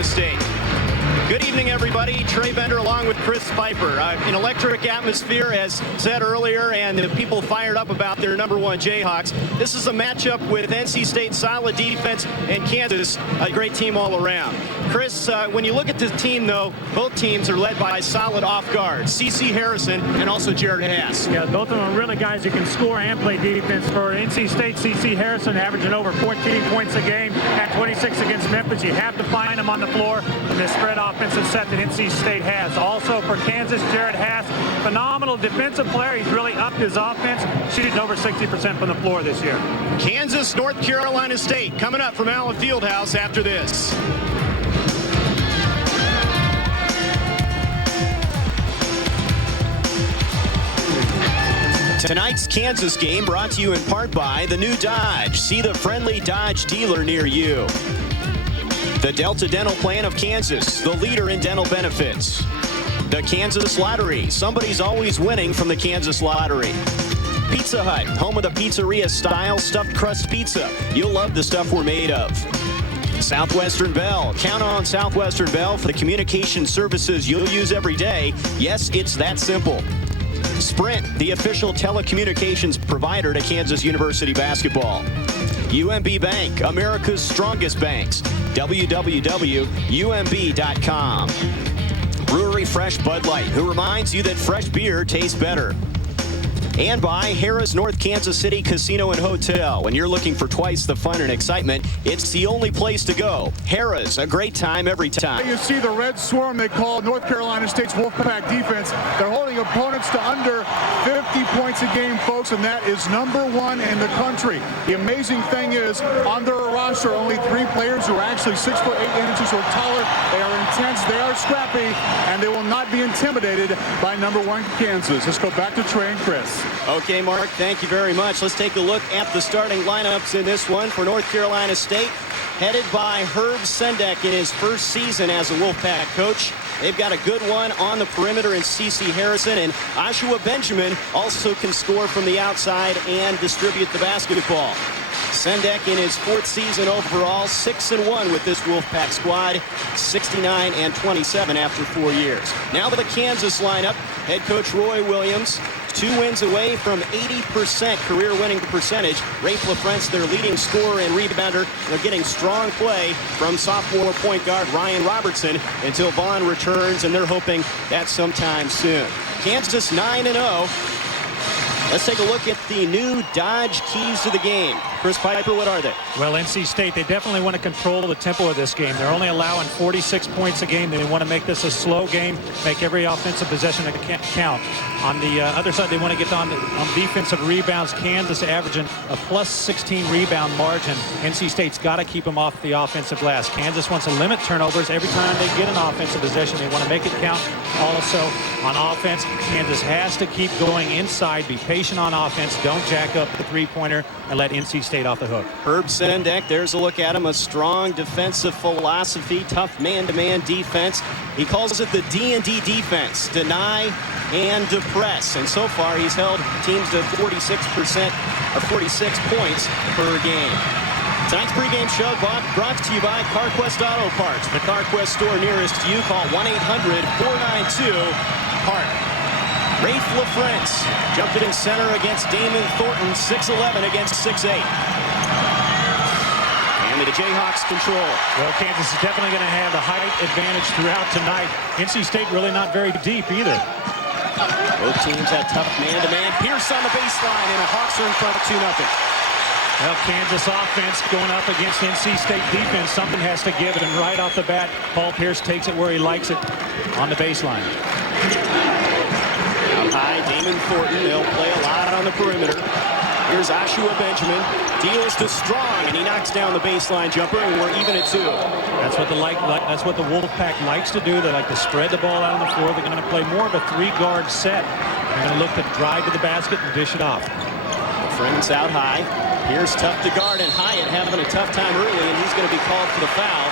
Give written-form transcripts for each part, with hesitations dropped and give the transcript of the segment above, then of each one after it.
Carolina State. Good evening, everybody. Trey Bender along with Chris Piper. An electric atmosphere, as said earlier, and the people fired up about their #1 Jayhawks. This is a matchup with NC State's solid defense and Kansas, a great team all around. Chris, when you look at the team, though, both teams are led by solid off guards, C.C. Harrison and also Jared Hass. Yeah, both of them are really guys who can score and play defense. For NC State, C.C. Harrison averaging over 14 points a game at 26 against Memphis. You have to find him on the floor in this spread offensive set that NC State has. Also for Kansas, Jared Hass, phenomenal defensive player. He's really upped his offense, shooting over 60% from the floor this year. Kansas, North Carolina State, coming up from Allen Fieldhouse after this. Tonight's Kansas game brought to you in part by the new Dodge. See the friendly Dodge dealer near you. The Delta Dental Plan of Kansas, the leader in dental benefits. The Kansas Lottery. Somebody's always winning from the Kansas Lottery. Pizza Hut, home of the pizzeria-style stuffed crust pizza. You'll love the stuff we're made of. Southwestern Bell. Count on Southwestern Bell for the communication services you'll use every day. Yes, it's that simple. Sprint, the official telecommunications provider to Kansas University basketball. UMB Bank, America's strongest banks. www.umb.com. Brewery Fresh Bud Light, who reminds you that fresh beer tastes better. And by Harrah's North Kansas City Casino and Hotel. When you're looking for twice the fun and excitement, it's the only place to go. Harrah's, a great time every time. You see the red swarm they call North Carolina State's Wolfpack defense. They're holding opponents to under 50 points a game, folks, and that is #1 in the country. The amazing thing is, on their roster, only 3 players who are actually 6 foot 8 inches or taller. They are intense, they are scrappy, and they will not be intimidated by #1 Kansas. Let's go back to Trey and Chris. Okay, Mark, thank you very much. Let's take a look at the starting lineups in this one for North Carolina State. Headed by Herb Sendek in his first season as a Wolfpack coach. They've got a good one on the perimeter in C.C. Harrison, and Joshua Benjamin also can score from the outside and distribute the basketball. Sendek in his 4th season overall, 6-1 with this Wolfpack squad, 69-27 after 4 years. Now to the Kansas lineup, head coach Roy Williams. 2 wins away from 80% career winning percentage. Rafe LaFrentz, their leading scorer and rebounder. They're getting strong play from sophomore point guard Ryan Robertson until Vaughn returns, and they're hoping that's sometime soon. Kansas 9-0. Let's take a look at the new Dodge keys to the game. Chris Piper, what are they? Well, NC State, they definitely want to control the tempo of this game. They're only allowing 46 points a game. They want to make this a slow game, make every offensive possession count. On the other side, they want to get on defensive rebounds. Kansas averaging a +16 rebound margin. NC State's got to keep them off the offensive glass. Kansas wants to limit turnovers every time they get an offensive possession. They want to make it count. Also, on offense, Kansas has to keep going inside, be patient on offense, don't jack up the three-pointer, and let NC State off the hook. Herb Sendek, there's a look at him, a strong defensive philosophy, tough man-to-man defense. He calls it the D&D defense, deny and depress. And so far, he's held teams to 46% or 46 points per game. Tonight's pregame show brought to you by CarQuest Auto Parts. The CarQuest store nearest you, call 1-800-492-PART. Rafe LaFrentz jumped it in center against Damon Thornton, 6'11" against 6'8". And the Jayhawks control. Well, Kansas is definitely going to have the height advantage throughout tonight. NC State really not very deep either. Both teams had tough man-to-man. Pierce on the baseline, and the Hawks are in front of 2-0. Well, Kansas offense going up against NC State defense. Something has to give it, and right off the bat, Paul Pierce takes it where he likes it on the baseline. Out high, Damon Thornton. They'll play a lot on the perimeter. Here's Joshua Benjamin. Deals to Strong, and he knocks down the baseline jumper, and we're even at 2. That's what that's what the Wolfpack likes to do. They like to spread the ball out on the floor. They're going to play more of a 3-guard set. They're going to look to drive to the basket and dish it off. Friends out high. Here's tough to guard, and Hyatt having a tough time early, and he's going to be called for the foul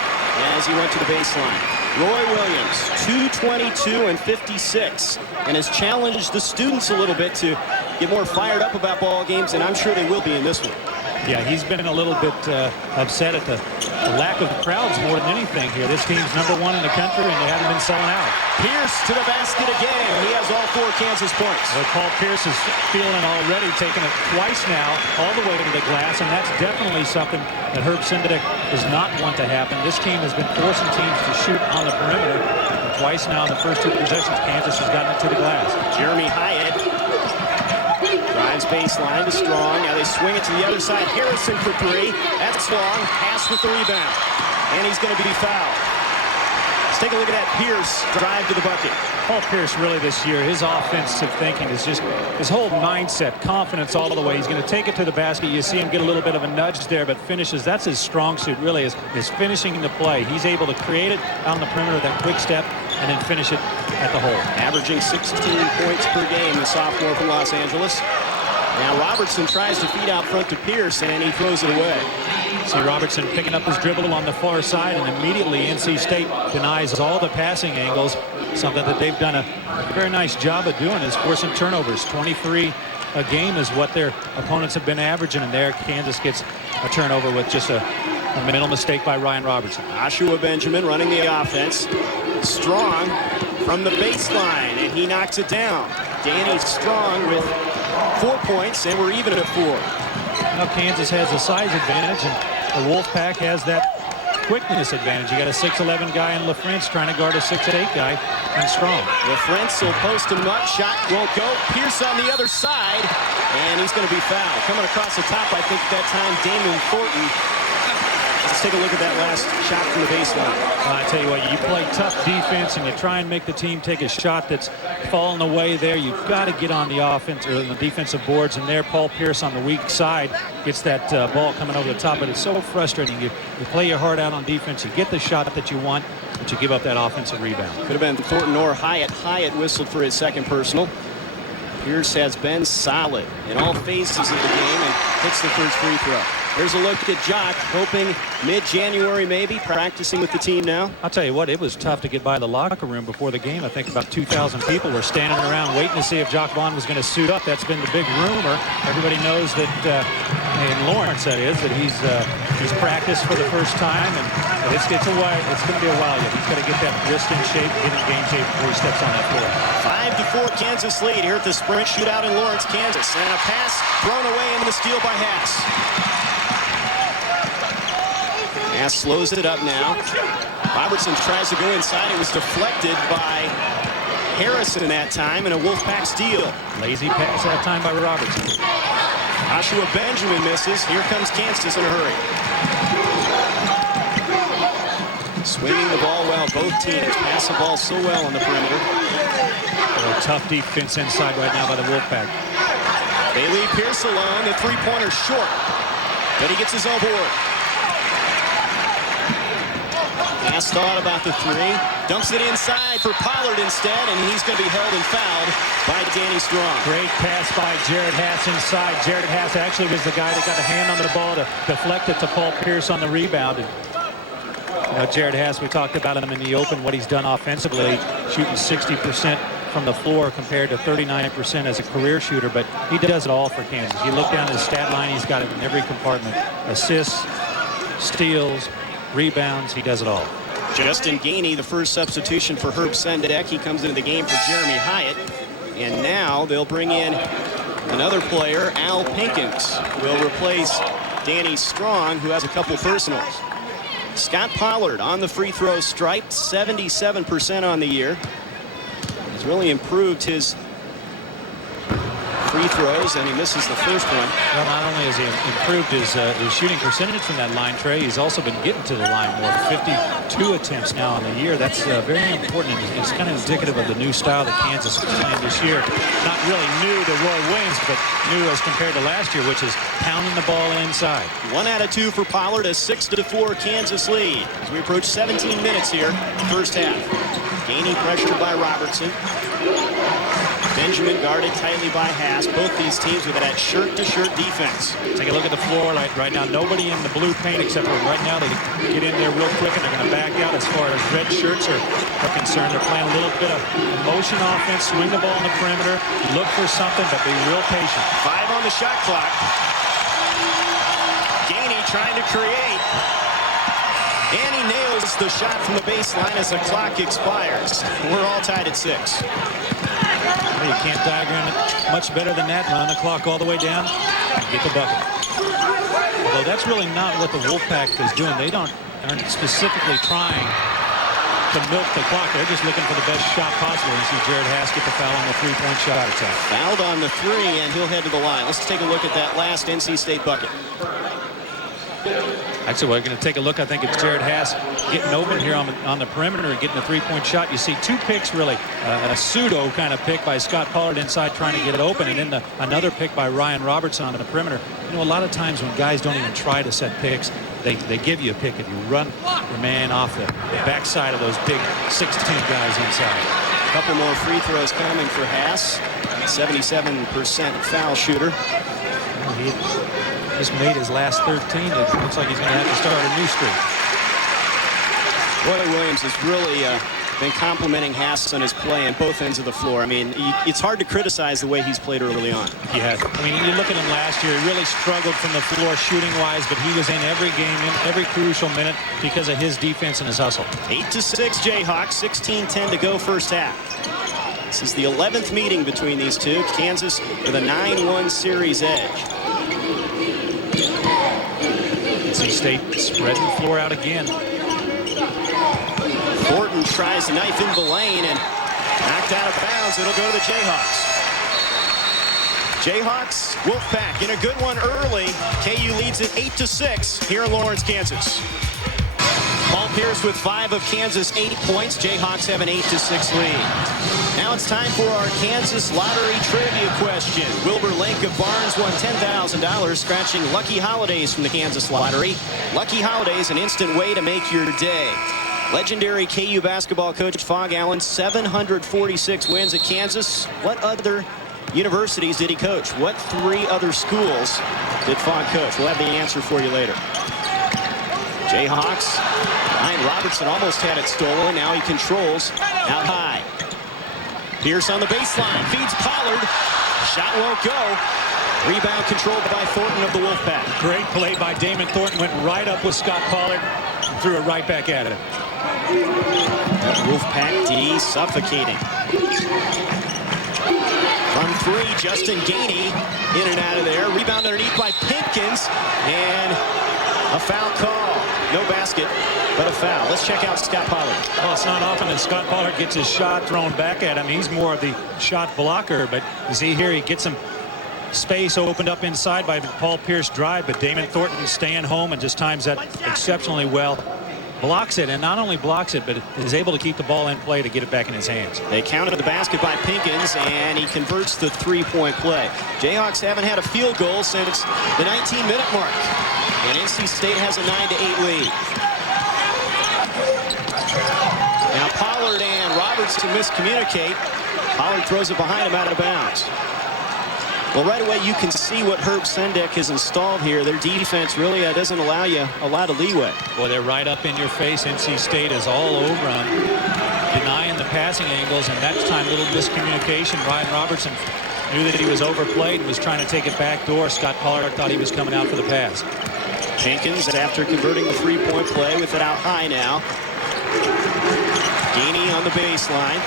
as he went to the baseline. Roy Williams, 222 and 56, and has challenged the students a little bit to get more fired up about ball games, and I'm sure they will be in this one. Yeah, he's been a little bit upset at the lack of crowds more than anything here. This team's #1 in the country, and they haven't been selling out. Pierce to the basket again. He has all 4 Kansas points. Well, Paul Pierce is feeling already, taking it twice now, all the way to the glass, and that's definitely something that Herb Sendek does not want to happen. This team has been forcing teams to shoot on the perimeter. And twice now in the first 2 possessions, Kansas has gotten it to the glass. Jeremy Hyatt drives baseline to Strong. Now they swing it to the other side. Harrison for 3. That's long. Pass with the rebound. And he's going to be fouled. Let's take a look at that Pierce drive to the bucket. Paul Pierce really this year, his offensive thinking is just his whole mindset, confidence all the way. He's going to take it to the basket. You see him get a little bit of a nudge there, but finishes. That's his strong suit, really, is finishing the play. He's able to create it on the perimeter, that quick step, and then finish it at the hole. Averaging 16 points per game, the sophomore from Los Angeles. Now Robertson tries to feed out front to Pierce, and he throws it away. See Robertson picking up his dribble on the far side, and immediately NC State denies all the passing angles. Something that they've done a very nice job of doing is forcing turnovers. 23 a game is what their opponents have been averaging, and there Kansas gets a turnover with just a mental mistake by Ryan Robertson. Joshua Benjamin running the offense. Strong from the baseline, and he knocks it down. Danny Strong with 4 points, and we're even at 4. Now Kansas has a size advantage, and the Wolfpack has that quickness advantage. You got a 6'11" guy in LaFrance trying to guard a 6'8" guy and Strong. LaFrance will post him up. Shot won't go. Pierce on the other side, and he's going to be fouled. Coming across the top, I think that time, Damon Thornton. Let's take a look at that last shot from the baseline. Well, I tell you what, you play tough defense and you try and make the team take a shot that's falling away there. You've got to get on the offense or the defensive boards, and there Paul Pierce on the weak side gets that ball coming over the top. But it's so frustrating. You play your heart out on defense, you get the shot that you want, but you give up that offensive rebound. Could have been Thornton or Hyatt. Hyatt whistled for his second personal. Pierce has been solid in all phases of the game and hits the first free throw. Here's a look at Jock, hoping mid-January maybe, practicing with the team now. I'll tell you what, it was tough to get by the locker room before the game. I think about 2,000 people were standing around waiting to see if Jock Vaughn was going to suit up. That's been the big rumor. Everybody knows that, in Lawrence that is, that he's practiced for the first time, and it's going to be a while yet. He's got to get that wrist in shape, get in game shape before he steps on that floor. 5-4 Kansas lead here at the Sprint Shootout in Lawrence, Kansas. And a pass thrown away in the steal by Haas. Haas slows it up now. Robertson tries to go inside. It was deflected by Harrison that time, and a Wolfpack steal. Lazy pass that time by Robertson. Joshua Benjamin misses. Here comes Kansas in a hurry. Swinging the ball well. Both teams pass the ball so well on the perimeter. A tough defense inside right now by the Wolfpack. They leave Pierce alone. The three-pointer short, but he gets his own board. Haas thought about the three. Dumps it inside for Pollard instead, and he's going to be held and fouled by Danny Strong. Great pass by Jared Haas inside. Jared Haas actually was the guy that got a hand on the ball to deflect it to Paul Pierce on the rebound. And, Jared Haas, we talked about him in the open, what he's done offensively, shooting 60% from the floor compared to 39% as a career shooter, but he does it all for Kansas. You look down his stat line, he's got it in every compartment. Assists, steals, rebounds, he does it all. Justin Gainey, the first substitution for Herb Sendek. He comes into the game for Jeremy Hyatt. And now they'll bring in another player, Al Pinkins, will replace Danny Strong, who has a couple personals. Scott Pollard on the free throw stripe, 77% on the year. He's really improved his free throws, and he misses the first one. Well, not only has he improved his shooting percentage from that line, Trey, he's also been getting to the line more. 52 attempts now on the year. That's very important. It's kind of indicative of the new style that Kansas is playing this year. Not really new to Roy Williams, but new as compared to last year, which is pounding the ball inside. 1 out of 2 for Pollard, a 6-4 Kansas lead as we approach 17 minutes here, first half. Gainey pressured by Robertson. Benjamin guarded tightly by Haas. Both these teams with that shirt-to-shirt defense. Take a look at the floor right now. Nobody in the blue paint except for right now. They get in there real quick and they're going to back out as far as red shirts are concerned. They're playing a little bit of motion offense, swing the ball on the perimeter, look for something, but be real patient. 5 on the shot clock. trying to create. And he nails the shot from the baseline as the clock expires. We're all tied at 6. You can't diagram it much better than that. Run the clock all the way down and get the bucket. Although that's really not what the Wolfpack is doing. They aren't specifically trying to milk the clock. They're just looking for the best shot possible. You see Jared Hass get the foul on the three-point shot attempt. Fouled on the 3, and he'll head to the line. Let's take a look at that last NC State bucket. Actually, we're going to take a look. I think it's Jared Hass getting open here on the perimeter and getting a three-point shot. You see 2 picks, really. A pseudo kind of pick by Scott Pollard inside trying to get it open, and then another pick by Ryan Robertson on the perimeter. You know, a lot of times when guys don't even try to set picks, they give you a pick if you run your man off the backside of those big 6'10 guys inside. A couple more free throws coming for Hass. 77% foul shooter. Well, he just made his last 13. It looks like he's going to have to start a new streak. Roy Williams has really been complimenting Hass on his play on both ends of the floor. I mean, it's hard to criticize the way he's played early on. Yeah, I mean, you look at him last year, he really struggled from the floor shooting-wise, but he was in every game, in every crucial minute because of his defense and his hustle. 8-6 Jayhawks, 16-10 to go first half. This is the 11th meeting between these two. Kansas with a 9-1 series edge. NC State spreading the floor out again. Thornton tries to knife into the lane and knocked out of bounds. It'll go to the Jayhawks. Jayhawks, Wolfpack in a good one early. KU leads it 8-6 here in Lawrence, Kansas. Paul Pierce with 5 of Kansas' 8 points. Jayhawks have an 8-6 lead. Now it's time for our Kansas Lottery Trivia question. Wilbur Lake of Barnes won $10,000 scratching Lucky Holidays from the Kansas Lottery. Lucky Holidays, an instant way to make your day. Legendary KU basketball coach Phog Allen, 746 wins at Kansas. What other universities did he coach? What 3 other schools did Phog coach? We'll have the answer for you later. Jayhawks, Ryan Robertson almost had it stolen. Now he controls out high. Pierce on the baseline, feeds Pollard. Shot won't go. Rebound controlled by Thornton of the Wolfpack. Great play by Damon Thornton. Went right up with Scott Pollard and threw it right back at him. Wolfpack D suffocating. From 3, Justin Gainey in and out of there. Rebound underneath by Pinkins. And a foul call. No basket, but a foul. Let's check out Scott Pollard. Well, it's not often that Scott Pollard gets his shot thrown back at him. He's more of the shot blocker, but you see here he gets some space opened up inside by Paul Pierce drive, but Damon Thornton staying home and just times that exceptionally well. Blocks it, and not only blocks it, but is able to keep the ball in play to get it back in his hands. They counted the basket by Pinkins, and he converts the 3-point play. Jayhawks haven't had a field goal since the 19-minute mark, and NC State has a 9-8 lead. Now Pollard and Robertson miscommunicate. Pollard throws it behind him out of bounds. Well, right away you can see what Herb Sendek has installed here. Their defense really doesn't allow you a lot of leeway. Boy, they're right up in your face. NC State is all over on denying the passing angles, and that time a little miscommunication. Ryan Robertson knew that he was overplayed and was trying to take it back door. Scott Pollard thought he was coming out for the pass. Jenkins, after converting the 3-point play, with it out high now. Gainey on the baseline.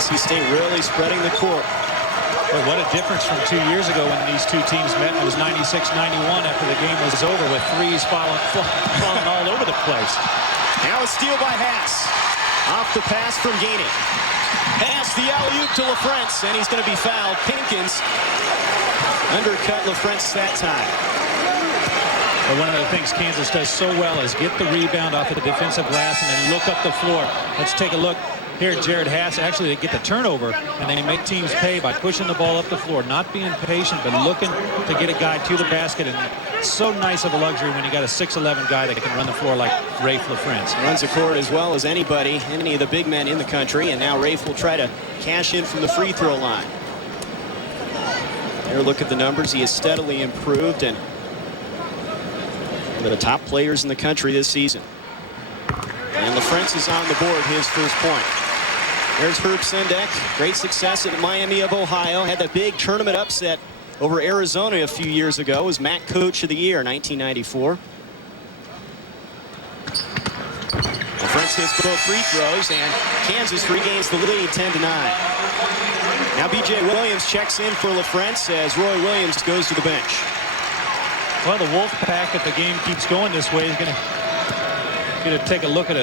NC State really spreading the court. But what a difference from 2 years ago when these two teams met. It was 96-91 after the game was over, with threes falling all over the place. Now a steal by Hass. Off the pass from Gainey. Hass the alley-oop to LaFrentz, and he's going to be fouled. Pinkins undercut LaFrentz that time. But one of the things Kansas does so well is get the rebound off of the defensive glass and then look up the floor. Let's take a look. Here, Jared Hass, actually, they get the turnover, and they make teams pay by pushing the ball up the floor, not being patient, but looking to get a guy to the basket. And it's so nice of a luxury when you got a 6'11 guy that can run the floor like Rafe LaFrentz. Runs the court as well as anybody, any of the big men in the country, and now Rafe will try to cash in from the free throw line. Here, look at the numbers. He has steadily improved, and one of the top players in the country this season. And LaFrentz is on the board, his first point. There's Herb Sendek. Great success at Miami of Ohio. Had that big tournament upset over Arizona a few years ago. Was MAC Coach of the Year, 1994. LaFrentz hits both free throws, and Kansas regains the lead 10-9. Now B.J. Williams checks in for LaFrentz as Roy Williams goes to the bench. Well, the Wolfpack, if the game keeps going this way, is going to take a look at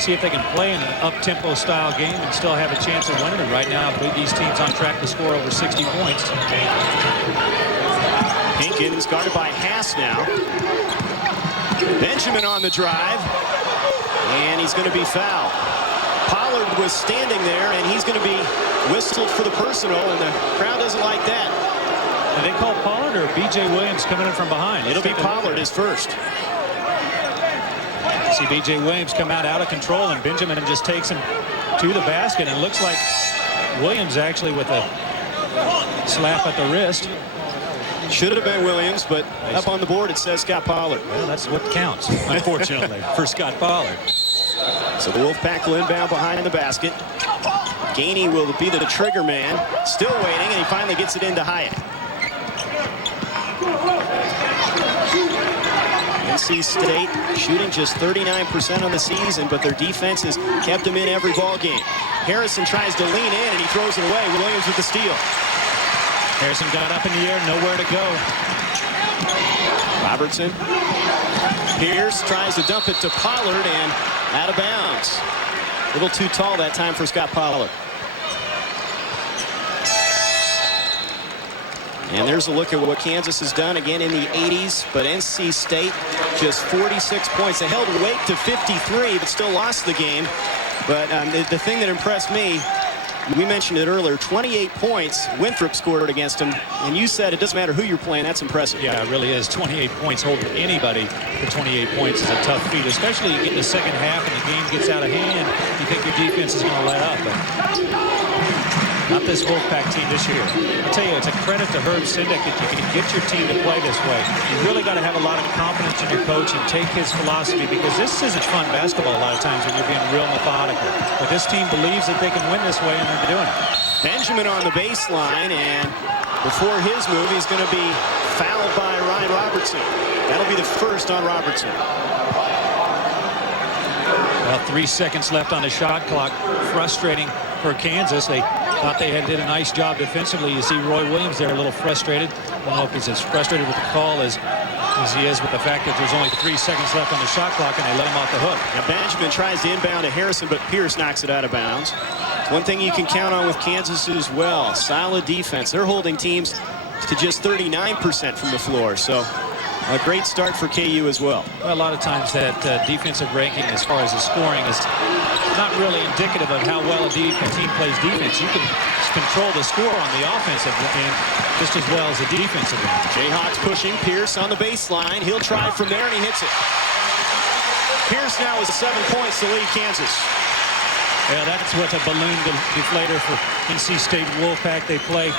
see if they can play in an up-tempo style game and still have a chance of winning it. Right now, I believe these teams on track to score over 60 points. Hinkins guarded by Haas now. Benjamin on the drive, and he's going to be fouled. Pollard was standing there, and he's going to be whistled for the personal, and the crowd doesn't like that. Did they call Pollard or B.J. Williams coming in from behind? It'll be Pollard is first. See B.J. Williams come out of control, and Benjamin just takes him to the basket, and it looks like Williams actually with a slap at the wrist. Should have been Williams, but up on the board it says Scott Pollard. Well, that's what counts, unfortunately, for Scott Pollard. So the Wolfpack will inbound behind the basket. Gainey will be the trigger man. Still waiting, and he finally gets it into Hyatt. NC State shooting just 39% on the season, but their defense has kept them in every ball game. Harrison tries to lean in, and he throws it away. Williams with the steal. Harrison got up in the air, nowhere to go. Robertson. Pierce tries to dump it to Pollard, and out of bounds. A little too tall that time for Scott Pollard. And there's a look at what Kansas has done again in the 80s, but NC State just 46 points. They held Wake to 53, but still lost the game. But the thing that impressed me, we mentioned it earlier, 28 points Winthrop scored against them, and you said it doesn't matter who you're playing. That's impressive. Yeah, it really is. 28 points, holding anybody to 28 points is a tough feat, especially you get in the second half and the game gets out of hand. You think your defense is going to let up, but not this Wolfpack team this year. I'll tell you, it's a credit to Herb Sendek that you can get your team to play this way. You really got to have a lot of confidence in your coach and take his philosophy, because this isn't fun basketball a lot of times when you're being real methodical. But this team believes that they can win this way, and they're doing it. Benjamin on the baseline, and before his move, he's going to be fouled by Ryan Robertson. That'll be the first on Robertson. Well, 3 seconds left on the shot clock. Frustrating for Kansas. They thought they did a nice job defensively. You see Roy Williams there a little frustrated. I don't know if he's as frustrated with the call as he is with the fact that there's only 3 seconds left on the shot clock and they let him off the hook. Now Benjamin tries to inbound to Harrison, but Pierce knocks it out of bounds. One thing you can count on with Kansas as well, solid defense. They're holding teams to just 39% from the floor. So a great start for KU as well. A lot of times that defensive ranking as far as the scoring is not really indicative of how well a team plays defense. You can control the score on the offensive end just as well as the defensive end. Jayhawks pushing Pierce on the baseline. He'll try from there, and he hits it. Pierce now with 7 points to lead Kansas. Yeah, that's what a balloon deflator for NC State Wolfpack. They play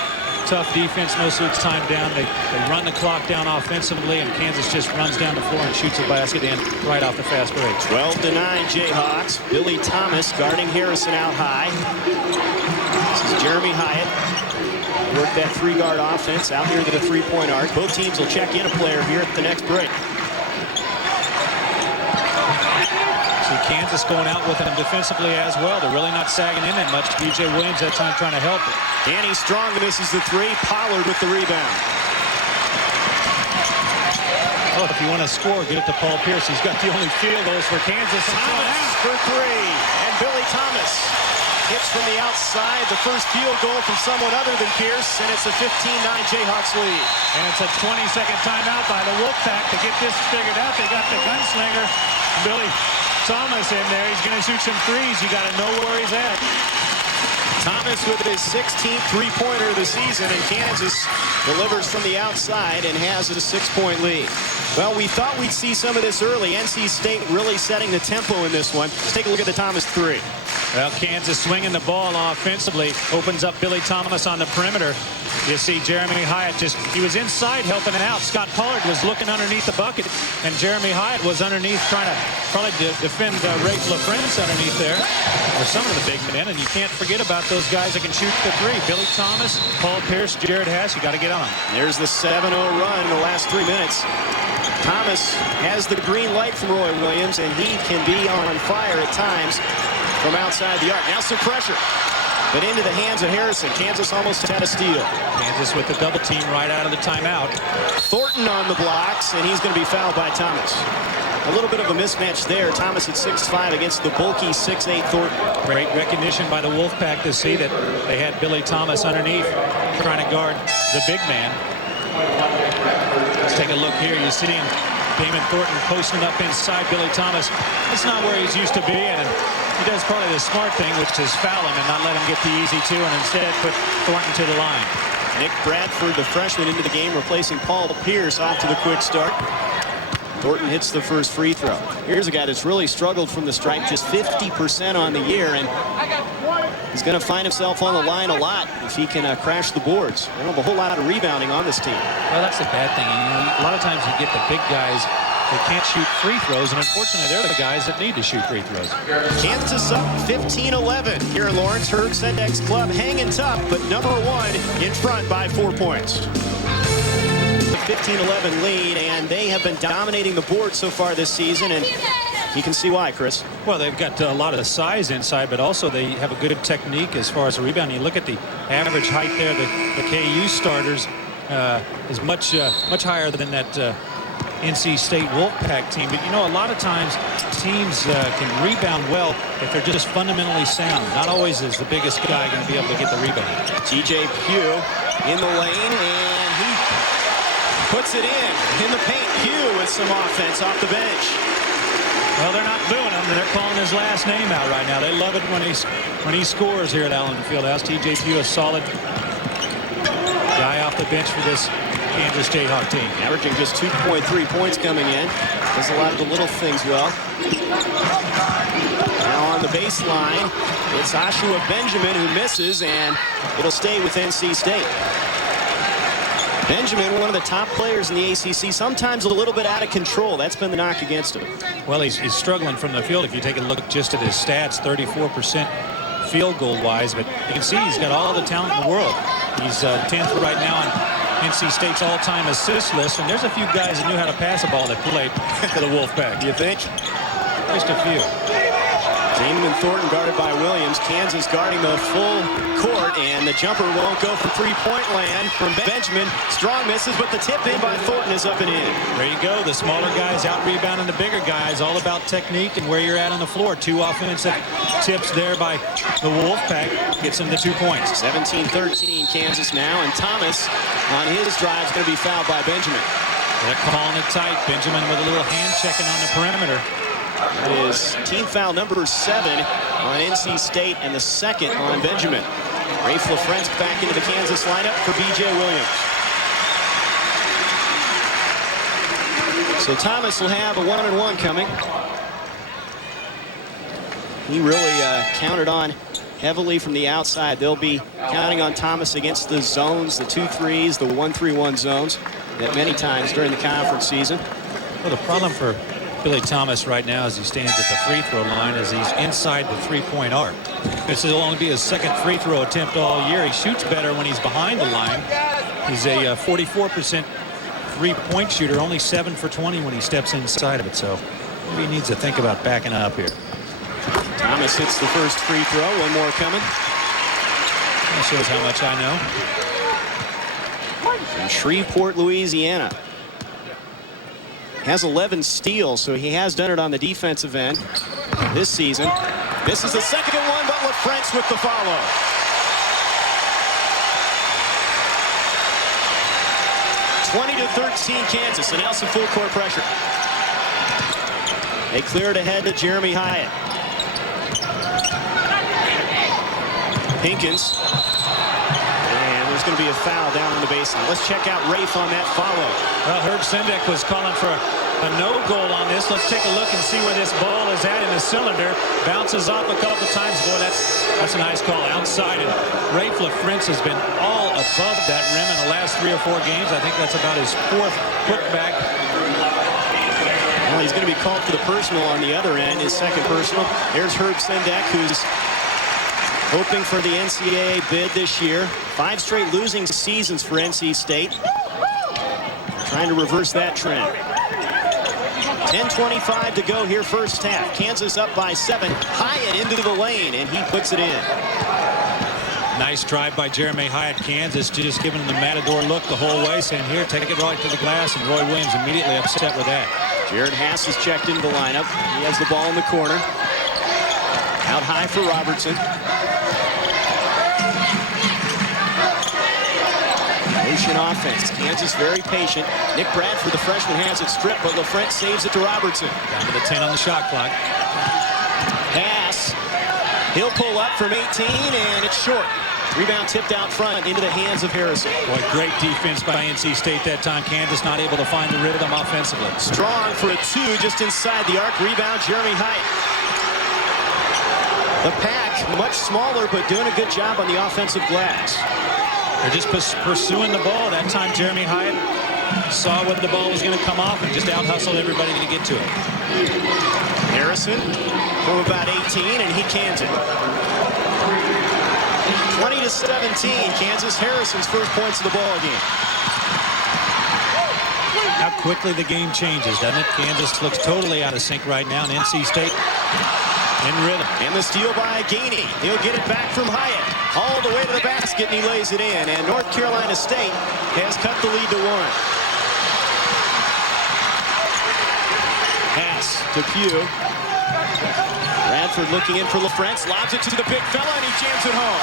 tough defense most of the time down. They run the clock down offensively, and Kansas just runs down the floor and shoots a basket in right off the fast break. 12-9 Jayhawks. Billy Thomas guarding Harrison out high. This is Jeremy Hyatt. Work that three-guard offense out near the three-point arc. Both teams will check in a player here at the next break. See Kansas going out with them defensively as well. They're really not sagging in that much. B.J. Williams that time trying to help it. Danny Strong misses the three. Pollard with the rebound. Oh, if you want to score, get it to Paul Pierce. He's got the only field goals for Kansas. Thomas for three. And Billy Thomas hits from the outside. The first field goal from someone other than Pierce. And it's a 15-9 Jayhawks lead. And it's a 20-second timeout by the Wolfpack to get this figured out. They got the gunslinger, Billy Thomas, in there. He's going to shoot some threes. You got to know where he's at. Thomas with his 16th three-pointer of the season, and Kansas delivers from the outside and has a 6-point lead. Well, we thought we'd see some of this early. NC State really setting the tempo in this one. Let's take a look at the Thomas three. Well, Kansas swinging the ball offensively. Opens up Billy Thomas on the perimeter. You see Jeremy Hyatt he was inside helping out. Scott Pollard was looking underneath the bucket, and Jeremy Hyatt was underneath trying to probably defend Rafe LaFrance underneath there, or some of the big men. And you can't forget about those guys that can shoot the three. Billy Thomas, Paul Pierce, Jared Hass. You got to get on. There's the 7-0 run in the last 3 minutes. Thomas has the green light from Roy Williams, and he can be on fire at times from outside the arc. Now some pressure, but into the hands of Harrison. Kansas almost had a steal. Kansas with the double team right out of the timeout. Thornton on the blocks, and he's going to be fouled by Thomas. A little bit of a mismatch there. Thomas at 6'5" against the bulky 6'8" Thornton. Great recognition by the Wolfpack to see that they had Billy Thomas underneath trying to guard the big man. Let's take a look here. You see him, Damon Thornton posting up inside Billy Thomas. That's not where he's used to be, and he does probably the smart thing, which is foul him and not let him get the easy two, and instead put Thornton to the line. Nick Bradford, the freshman, into the game, replacing Paul Pierce off to the quick start. Thornton hits the first free throw. Here's a guy that's really struggled from the stripe, just 50% on the year, and he's going to find himself on the line a lot if he can crash the boards. They don't have a whole lot of rebounding on this team. Well, that's the bad thing. You know, a lot of times you get the big guys that can't shoot free throws, and unfortunately they're the guys that need to shoot free throws. Kansas up 15-11 here in Lawrence. Herb Sendek's club hanging tough, but number one in front by 4 points. 15-11 lead, and they have been dominating the board so far this season, and you can see why, Chris. Well, they've got a lot of size inside, but also they have a good technique as far as the rebound. You look at the average height there. The KU starters is much higher than that NC State Wolfpack team. But, you know, a lot of times teams can rebound well if they're just fundamentally sound. Not always is the biggest guy going to be able to get the rebound. TJ Pugh in the lane, and he puts it in the paint. Pugh with some offense off the bench. Well, they're not booing him. They're calling his last name out right now. They love it when he scores here at Allen Fieldhouse. TJ Pugh, a solid guy off the bench for this Kansas Jayhawk team. Averaging just 2.3 points coming in. Does a lot of the little things well. Now on the baseline, it's Joshua Benjamin who misses, and it'll stay with NC State. Benjamin, one of the top players in the ACC, sometimes a little bit out of control. That's been the knock against him. Well, he's struggling from the field. If you take a look just at his stats, 34% field goal wise, but you can see he's got all the talent in the world. He's 10th right now on NC State's all-time assist list, and there's a few guys that knew how to pass a ball that played for the Wolfpack. You think? Just a few. Damon Thornton guarded by Williams. Kansas guarding the full court, and the jumper won't go from three-point land from Benjamin. Strong misses, but the tip in by Thornton is up and in. There you go. The smaller guys out-rebounding the bigger guys. All about technique and where you're at on the floor. Two offensive tips there by the Wolfpack. Gets them the 2 points. 17-13 Kansas now, and Thomas on his drive is going to be fouled by Benjamin. They're calling it tight. Benjamin with a little hand checking on the perimeter. That is team foul number 7 on NC State and the second on Benjamin. Rafe LaFrance back into the Kansas lineup for B.J. Williams. So Thomas will have a 1-and-1 coming. He really counted on heavily from the outside. They'll be counting on Thomas against the zones, the 2-3s, the 1-3-1 zones that many times during the conference season. Well, the problem for Billy Thomas right now as he stands at the free throw line is he's inside the three-point arc. This will only be his second free throw attempt all year. He shoots better when he's behind the line. He's a 44% three-point shooter, only 7 for 20 when he steps inside of it. So maybe he needs to think about backing up here. Thomas hits the first free throw. One more coming. That shows how much I know. From Shreveport, Louisiana. Has 11 steals, so he has done it on the defensive end this season. This is the second one, but LaFrance with the follow. (20-13) Kansas, and now some full court pressure. They clear it ahead to Jeremy Hyatt. Pinkins. And there's going to be a foul down on the baseline. Let's check out Rafe on that follow. Well, Herb Sendek was calling for a no goal on this. Let's take a look and see where this ball is at in the cylinder. Bounces off a couple times. Boy, that's a nice call outside. And Rafe LaFrentz has been all above that rim in the last 3 or 4 games. I think that's about his 4th putback. Well, he's going to be called for the personal on the other end, his 2nd personal. There's Herb Sendek, who's hoping for the NCAA bid this year. 5 straight losing seasons for NC State. Trying to reverse that trend. 10:25 to go here first half. Kansas up by 7. Hyatt into the lane, and he puts it in. Nice drive by Jeremy Hyatt. Kansas just giving him the Matador look the whole way, saying, here, take it right to the glass, and Roy Williams immediately upset with that. Jared Haas is checked into the lineup. He has the ball in the corner. Out high for Robertson. Motion offense. Kansas very patient. Nick Bradford, the freshman, has it stripped, but LaFrentz saves it to Robertson. Down to the 10 on the shot clock. Pass. He'll pull up from 18, and it's short. Rebound tipped out front into the hands of Harrison. Boy, great defense by NC State that time. Kansas not able to find the rhythm offensively. Strong for a 2 just inside the arc. Rebound, Jeremy Hyatt. The pack, much smaller, but doing a good job on the offensive glass. They're just pursuing the ball. That time, Jeremy Hyatt saw when the ball was going to come off and just out-hustled everybody to get to it. Harrison from about 18, and he cans it. 20-17, Kansas. Harrison's first points of the ball game. How quickly the game changes, doesn't it? Kansas looks totally out of sync right now, and NC State in rhythm. And the steal by Gainey. He'll get it back from Hyatt. All the way to the basket, and he lays it in. And North Carolina State has cut the lead to 1. Pass to Pugh. Bradford looking in for LaFrentz. Lobs it to the big fella, and he jams it home.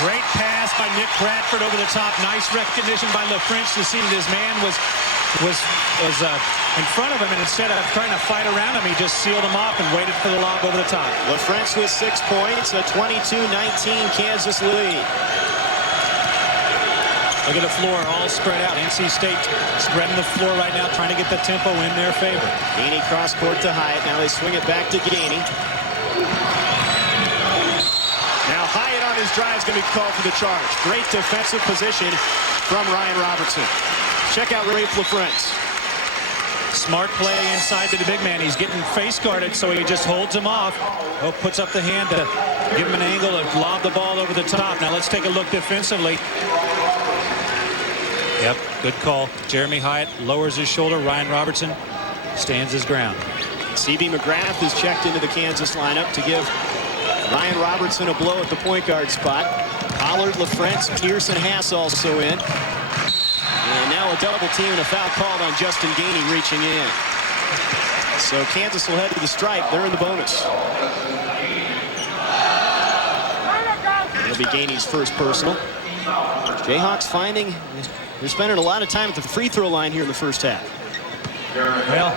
Great pass by Nick Bradford over the top. Nice recognition by LaFrentz to see that his man was in front of him, and instead of trying to fight around him, he just sealed him off and waited for the lob over the top. LaFrentz with 6 points, a 22-19 Kansas lead. Look at the floor, all spread out. NC State spreading the floor right now, trying to get the tempo in their favor. Gainey cross court to Hyatt. Now they swing it back to Gainey. Now Hyatt on his drive is going to be called for the charge. Great defensive position from Ryan Robertson. Check out Rafe LaFrentz. Smart play inside to the big man. He's getting face guarded, so he just holds him off. Oh, puts up the hand to give him an angle and lob the ball over the top. Now let's take a look defensively. Yep, good call. Jeremy Hyatt lowers his shoulder. Ryan Robertson stands his ground. C.B. McGrath is checked into the Kansas lineup to give Ryan Robertson a blow at the point guard spot. Pollard, LaFrentz, Pearson, Haas also in. And now a double team and a foul called on Justin Gainey reaching in. So Kansas will head to the stripe. They're in the bonus. It'll be Gainey's first personal. Jayhawks finding they're spending a lot of time at the free throw line here in the first half. Well,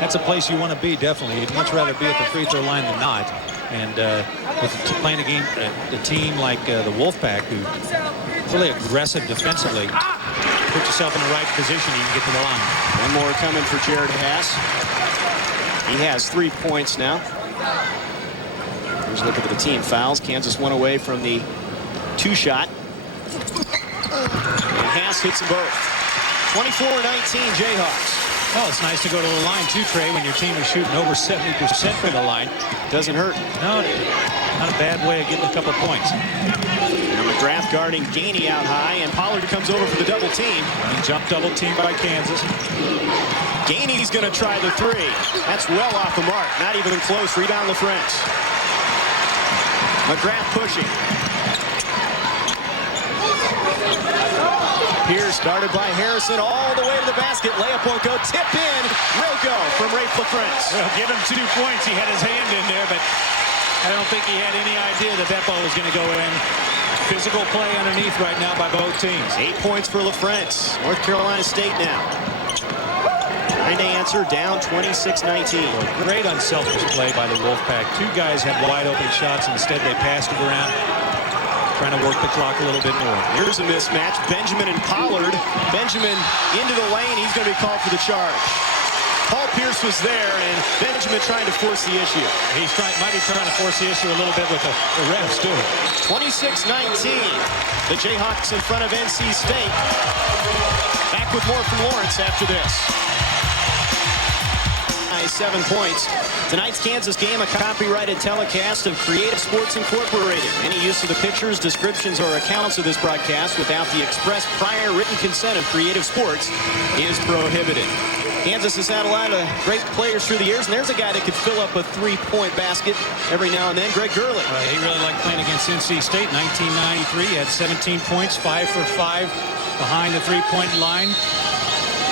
that's a place you want to be, definitely. You'd much rather be at the free throw line than not. And with playing a team like the Wolfpack, who really aggressive defensively, put yourself in the right position, you can get to the line. One more coming for Jared Haas. He has 3 points now. Here's a look at the team fouls. Kansas one away from the 2-shot. And Haas hits them both. 24-19 Jayhawks. Well, it's nice to go to the line too, Trey, when your team is shooting over 70% from the line. Doesn't hurt. No, not a bad way of getting a couple points. Now McGrath guarding Gainey out high, and Pollard comes over for the double team. Running jump double team by Kansas. Gainey's going to try the 3. That's well off the mark. Not even close. Rebound LaFrentz. McGrath pushing. Pierce started by Harrison all the way to the basket. Layup won't go. Tip in. Will go from Rafe LaFrentz. Well, give him 2 points. He had his hand in there, but I don't think he had any idea that that ball was going to go in. Physical play underneath right now by both teams. 8 points for LaFrentz. North Carolina State now. Trying to answer, down 26-19. Great unselfish play by the Wolfpack. 2 guys had wide open shots. Instead, they passed it around, trying to work the clock a little bit more. Here's a mismatch. Benjamin and Pollard. Benjamin into the lane. He's going to be called for the charge. Paul Pierce was there, and Benjamin trying to force the issue. Might be trying to force the issue a little bit with the refs, too. 26-19. The Jayhawks in front of NC State. Back with more from Lawrence after this. 7 points. Tonight's Kansas game, a copyrighted telecast of Creative Sports Incorporated. Any use of the pictures, descriptions, or accounts of this broadcast without the express prior written consent of Creative Sports is prohibited. Kansas has had a lot of great players through the years, and there's a guy that could fill up a three-point basket every now and then, Greg Gurley. He really liked playing against NC State. 1993, he had 17 points, 5 for 5 behind the three-point line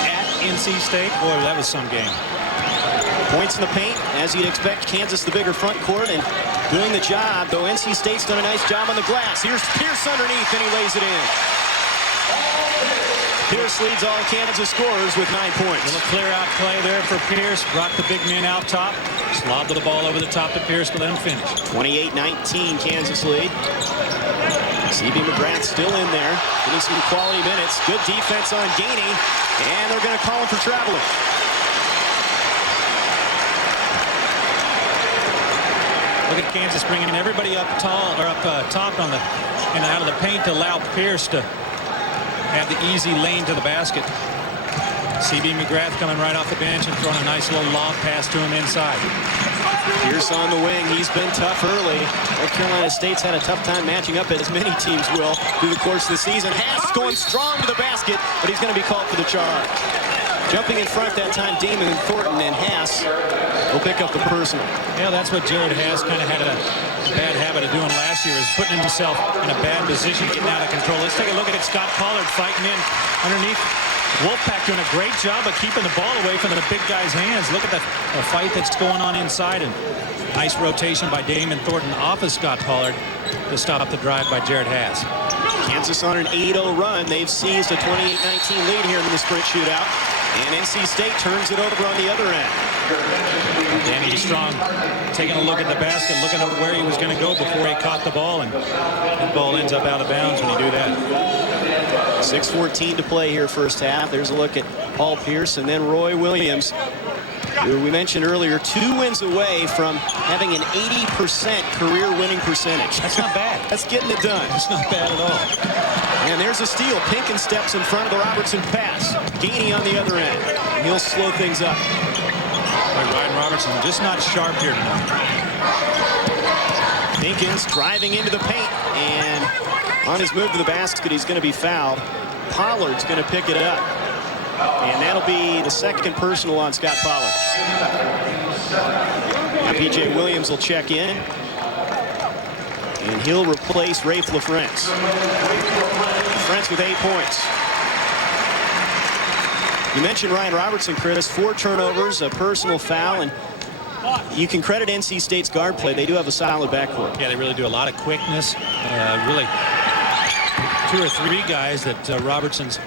at NC State. Boy, that was some game. Points in the paint, as you'd expect. Kansas the bigger front court and doing the job, though NC State's done a nice job on the glass. Here's Pierce underneath, and he lays it in. Pierce leads all Kansas scorers with 9 points. A little clear-out play there for Pierce. Brought the big man out top. Just lobbed the ball over the top to Pierce to let him finish. 28-19 Kansas lead. C.B. McGrath still in there, getting some quality minutes. Good defense on Gainey, and they're going to call him for traveling. Look at Kansas bringing everybody up tall or up top on the and out of the paint to allow Pierce to have the easy lane to the basket. C.B. McGrath coming right off the bench and throwing a nice little lob pass to him inside. Pierce on the wing. He's been tough early. North Carolina State's had a tough time matching up, as many teams will through the course of the season. Haas going strong to the basket, but he's going to be called for the charge. Jumping in front that time, Damon Thornton, and Haas will pick up the personal. Yeah, that's what Jared Haas kind of had a bad habit of doing last year, is putting himself in a bad position, getting out of control. Let's take a look at it. Scott Pollard fighting in underneath. Wolfpack doing a great job of keeping the ball away from the big guy's hands. Look at the fight that's going on inside, and nice rotation by Damon Thornton off of Scott Pollard to stop the drive by Jared Haas. Kansas on an 8-0 run. They've seized a 28-19 lead here in the sprint shootout. And NC State turns it over on the other end. Danny Strong taking a look at the basket, looking at where he was going to go before he caught the ball, and the ball ends up out of bounds when you do that. 6:14 to play here first half. There's a look at Paul Pierce and then Roy Williams, who we mentioned earlier, 2 wins away from having an 80% career winning percentage. That's not bad. That's getting it done. It's not bad at all. And there's a steal. Pinkins steps in front of the Robertson pass. Gainey on the other end. And he'll slow things up. Ryan Robertson just not sharp here tonight. Pinkins driving into the paint, and on his move to the basket, he's going to be fouled. Pollard's going to pick it up. And that'll be the second personal on Scott Pollard. Now P.J. Williams will check in. And he'll replace Rafe LaFrance. LaFrance with 8 points. You mentioned Ryan Robertson, Chris. 4 turnovers, a personal foul, and you can credit NC State's guard play. They do have a solid backcourt. Yeah, they really do a lot of quickness. Really 2 or 3 guys that Robertson's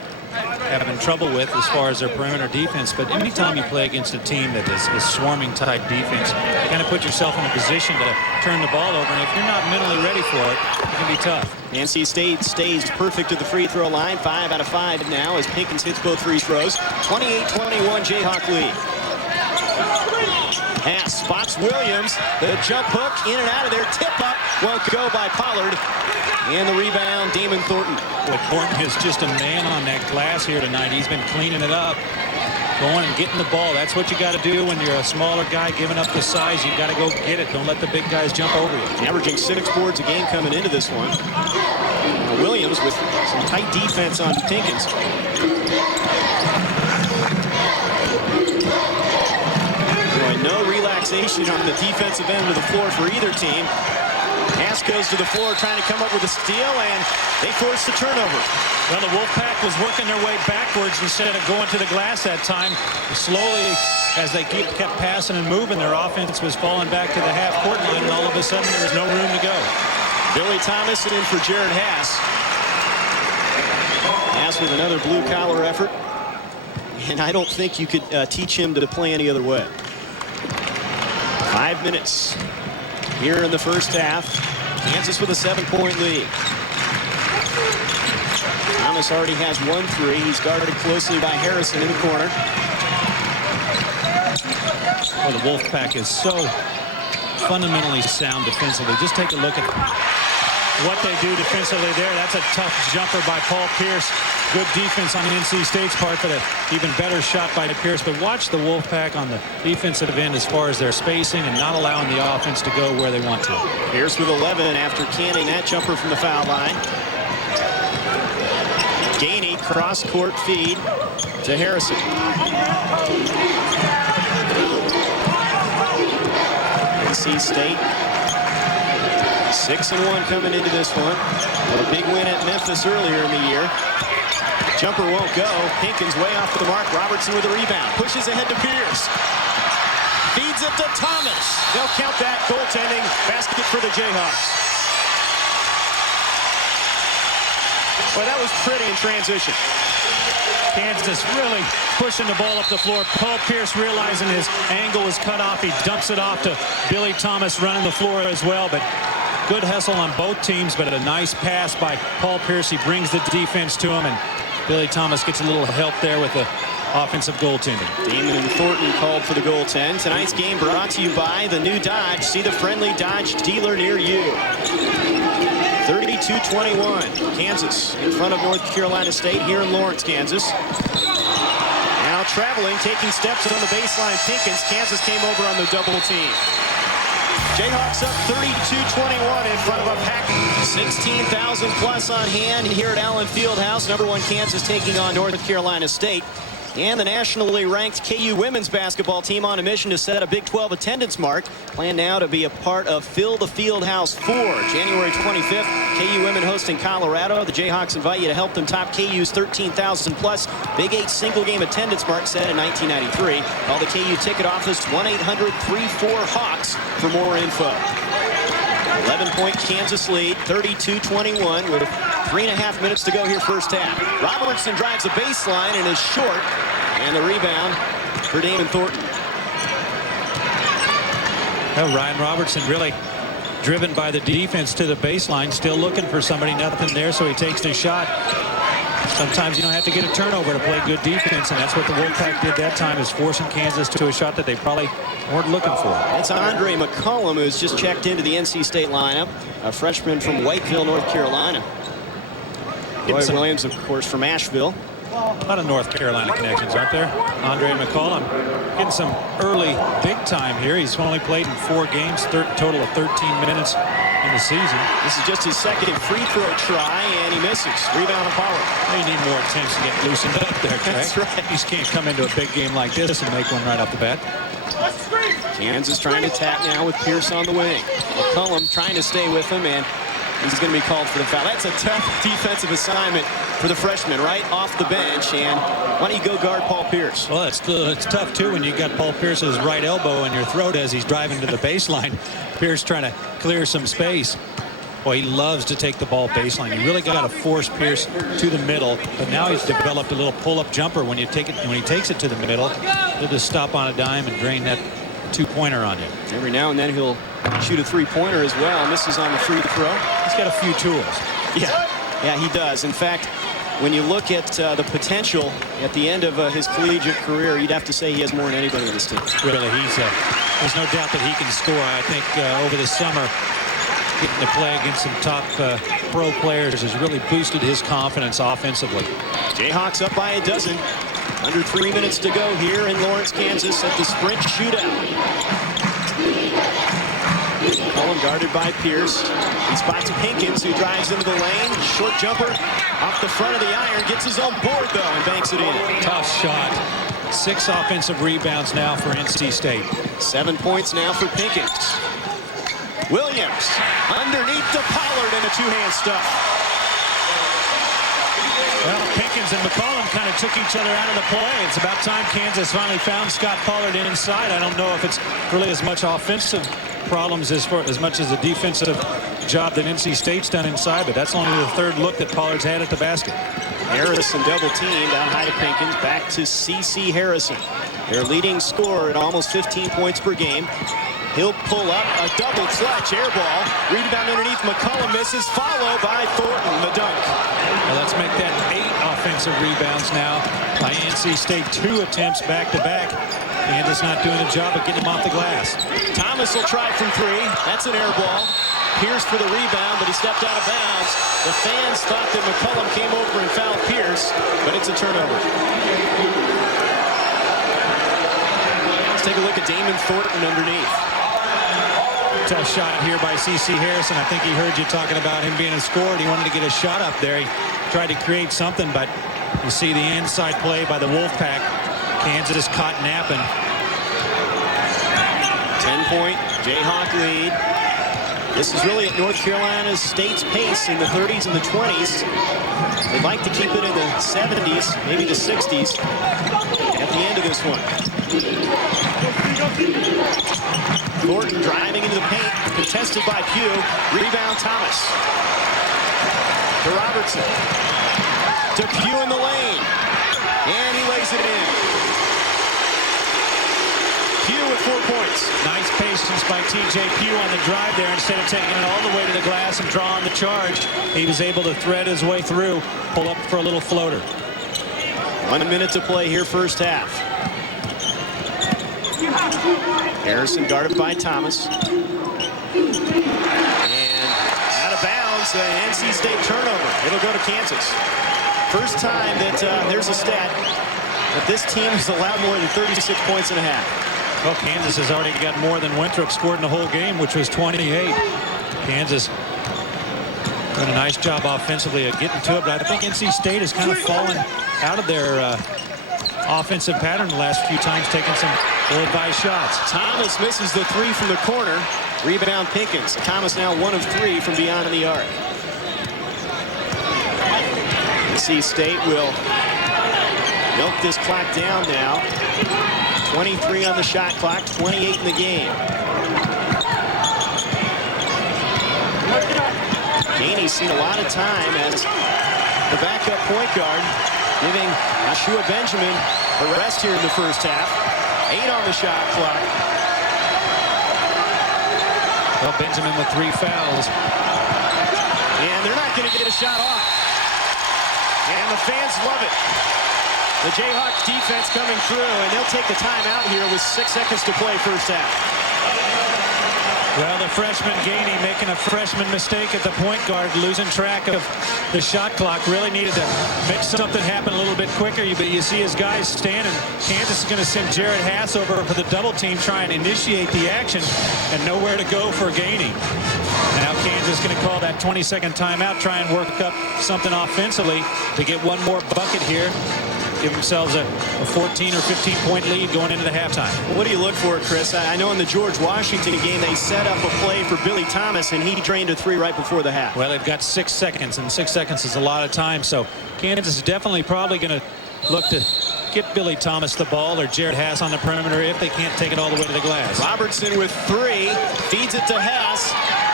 having trouble with as far as their perimeter defense. But anytime you play against a team that is swarming type defense, you kind of put yourself in a position to turn the ball over. And if you're not mentally ready for it, it can be tough. NC State stays perfect at the free throw line. 5 out of 5 now as Pinkins hits both free throws. 28-21 Jayhawk lead. Haas spots Williams. The jump hook in and out of there. Tip up won't go by Pollard. And the rebound, Damon Thornton. Boy, Thornton is just a man on that glass here tonight. He's been cleaning it up, going and getting the ball. That's what you got to do when you're a smaller guy giving up the size. You got to go get it. Don't let the big guys jump over you. Averaging 6 boards a game coming into this one. Williams with some tight defense on Pinkins. Boy, no relaxation on the defensive end of the floor for either team. Haas goes to the floor trying to come up with a steal, and they force the turnover. Well, the Wolfpack was working their way backwards instead of going to the glass that time. Slowly, as they kept passing and moving, their offense was falling back to the half-court line, and all of a sudden there was no room to go. Billy Thomas in for Jared Haas. Haas with another blue-collar effort, and I don't think you could teach him to play any other way. 5 minutes here in the first half. Kansas with a 7-point lead. Thomas already has 1 3. He's guarded closely by Harrison in the corner. Well, the Wolfpack is so fundamentally sound defensively. Just take a look at what they do defensively there. That's a tough jumper by Paul Pierce. Good defense on NC State's part, but an even better shot by Pierce. But watch the Wolfpack on the defensive end as far as their spacing and not allowing the offense to go where they want to. Pierce with 11 after canning that jumper from the foul line. Gainey cross-court feed to Harrison. NC State 6-1 coming into this one. A big win at Memphis earlier in the year. Jumper won't go. Pinkins way off the mark. Robertson with a rebound. Pushes ahead to Pierce. Feeds it to Thomas. They'll count that goaltending basket for the Jayhawks. Boy, that was pretty in transition. Kansas really pushing the ball up the floor. Paul Pierce realizing his angle was cut off. He dumps it off to Billy Thomas running the floor as well. But good hustle on both teams, but a nice pass by Paul Pierce. He brings the defense to him, and Billy Thomas gets a little help there with the offensive goaltending. Damon Thornton called for the goaltend. Tonight's game brought to you by the new Dodge. See the friendly Dodge dealer near you. 32-21. Kansas in front of North Carolina State here in Lawrence, Kansas. Now traveling, taking steps on the baseline. Pinkins. Kansas came over on the double team. Jayhawks up 32-21 in front of a pack. 16,000 plus on hand here at Allen Fieldhouse. #1 Kansas taking on North Carolina State. And the nationally ranked KU women's basketball team on a mission to set a Big 12 attendance mark. Plan now to be a part of Fill the Fieldhouse 4. January 25th, KU women hosting Colorado. The Jayhawks invite you to help them top KU's 13,000 plus Big 8 single game attendance mark set in 1993. Call the KU ticket office 1-800-34-HAWKS for more info. 11-point Kansas lead, 32-21 with 3.5 minutes to go here first half. Robertson drives the baseline and is short. And the rebound for Damon Thornton. Well, Ryan Robertson really driven by the defense to the baseline, still looking for somebody, nothing there, so he takes the shot. Sometimes you don't have to get a turnover to play good defense, and that's what the Wolfpack did that time, is forcing Kansas to a shot that they probably weren't looking for. It's Andre McCollum, who's just checked into the NC State lineup, a freshman from Whiteville, North Carolina. Roy Williams, of course, from Asheville. A lot of North Carolina connections, aren't there? Andre McCollum getting some early big time here. He's only played in 4 games, total of 13 minutes in the season. This is just his second free throw try, and he misses. Rebound of Pollard. You need more attempts to get loosened up there, Trey. That's right. You just can't come into a big game like this and make one right off the bat. Kansas trying to tap now with Pierce on the wing. McCollum trying to stay with him, and he's going to be called for the foul. That's a tough defensive assignment for the freshman right off the bench. And why don't you go guard Paul Pierce? Well, it's tough, too, when you got Paul Pierce's right elbow in your throat as he's driving to the baseline. Pierce trying to clear some space. Boy, he loves to take the ball baseline. You really got to force Pierce to the middle. But now he's developed a little pull-up jumper. When he takes it to the middle, he'll just stop on a dime and drain that two-pointer on you. Every now and then he'll shoot a three-pointer as well. Misses on the free throw. He's got a few tools. Yeah, he does. In fact, when you look at the potential at the end of his collegiate career, you'd have to say he has more than anybody on this team. Really, there's no doubt that he can score. I think over the summer, getting to play against some top pro players has really boosted his confidence offensively. Jayhawks up by a dozen. Under 3 minutes to go here in Lawrence, Kansas at the Sprint Shootout. McCollum guarded by Pierce. He spots Pinkins, who drives into the lane. Short jumper off the front of the iron. Gets his own board, though, and banks it in. Tough shot. 6 offensive rebounds now for NC State. 7 points now for Pinkins. Williams underneath to Pollard in a two-hand stuff. Well, Pinkins and McCollum kind of took each other out of the play. It's about time Kansas finally found Scott Pollard inside. I don't know if it's really as much offensive problems as much as the defensive job that NC State's done inside, but that's only the 3rd look that Pollard's had at the basket. Harrison double teamed out high to Pinkins. Back to C.C. Harrison. Their leading scorer at almost 15 points per game. He'll pull up a double clutch air ball. Rebound underneath. McCollum misses, followed by Thornton, the dunk. Well, let's make that 8 offensive rebounds now by NC State. 2 attempts back-to-back. Kansas not doing a job of getting him off the glass. Thomas will try from three. That's an air ball. Pierce for the rebound, but he stepped out of bounds. The fans thought that McCollum came over and fouled Pierce, but it's a turnover. Let's take a look at Damon Thornton underneath. Tough shot here by C.C. Harrison. I think he heard you talking about him being a scorer. He wanted to get a shot up there. He tried to create something, but you see the inside play by the Wolfpack. Kansas caught napping. 10-point Jayhawk lead. This is really at North Carolina State's pace in the 30s and the 20s. They'd like to keep it in the 70s, maybe the 60s at the end of this one. Thornton driving into the paint, contested by Pugh. Rebound Thomas. To Robertson. To Pugh in the lane. And he lays it in. Pugh with 4 points. Nice patience by T.J. Pugh on the drive there. Instead of taking it all the way to the glass and drawing the charge, he was able to thread his way through, pull up for a little floater. 1 minute to play here, first half. Harrison guarded by Thomas. And out of bounds, an NC State turnover. It'll go to Kansas. First time that there's a stat that this team has allowed more than 36 points and a half. Well, Kansas has already got more than Winthrop scored in the whole game, which was 28. Kansas doing a nice job offensively of getting to it, but I think NC State has kind of fallen out of their offensive pattern the last few times, taking some ill-advised shots. Thomas misses the three from the corner. Rebound Pinkins. Thomas now 1 of 3 from beyond the arc. NC State will milk this clock down now. 23 on the shot clock, 28 in the game. Gainey's seen a lot of time as the backup point guard, giving Ashua Benjamin a rest here in the first half. 8 on the shot clock. Well, Benjamin with 3 fouls. And they're not going to get a shot off. And the fans love it. The Jayhawks defense coming through, and they'll take the timeout here with 6 seconds to play first half. Well, the freshman Gainey making a freshman mistake at the point guard, losing track of the shot clock. Really needed to make something happen a little bit quicker. But you see his guys standing. Kansas is going to send Jared Hass over for the double team, try and initiate the action, and nowhere to go for Gainey. Now Kansas is going to call that 20-second timeout, try and work up something offensively to get one more bucket here. Give themselves a 14 or 15-point lead going into the halftime. What do you look for, Chris? I know in the George Washington game they set up a play for Billy Thomas, and he drained a 3 right before the half. Well, they've got 6 seconds, and 6 seconds is a lot of time. So Kansas is definitely probably going to look to get Billy Thomas the ball or Jared Hass on the perimeter if they can't take it all the way to the glass. Robertson with 3, feeds it to Hass.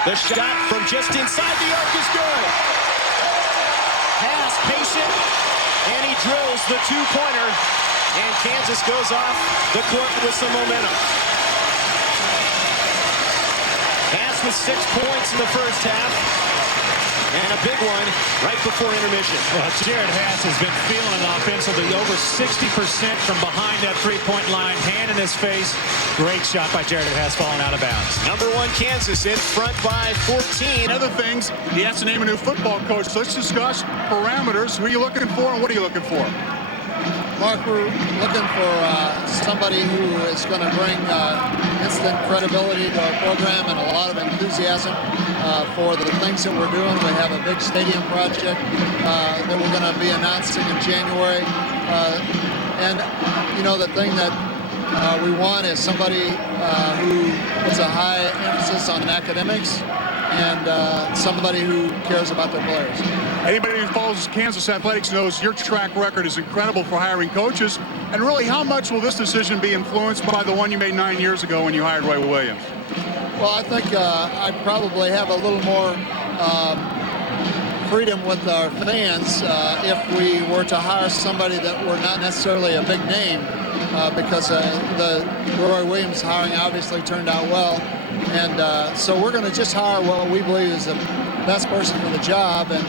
The shot from just inside the arc is good. Hass patient. And he drills the 2-pointer, and Kansas goes off the court with some momentum. Hass with 6 points in the first half, and a big one right before intermission. Well, Jared Hass has been feeling it offensively, over 60% from behind that 3-point line, hand in his face. Great shot by Jared Hass, falling out of bounds. Number 1 Kansas in front by 14. Other things, he has to name a new football coach. So let's discuss parameters. Who are you looking for, and what are you looking for? Mark, we're looking for somebody who is going to bring instant credibility to our program and a lot of enthusiasm for the things that we're doing. We have a big stadium project that we're going to be announcing in January. And, you know, the thing that we want is somebody who puts a high emphasis on academics and somebody who cares about their players. Anybody who follows Kansas athletics knows your track record is incredible for hiring coaches. And really, how much will this decision be influenced by the one you made 9 years ago when you hired Ray Williams? Well, I think I probably have a little more freedom with our fans if we were to hire somebody that were not necessarily a big name because the Roy Williams hiring obviously turned out well. And so we're going to just hire what we believe is the best person for the job. And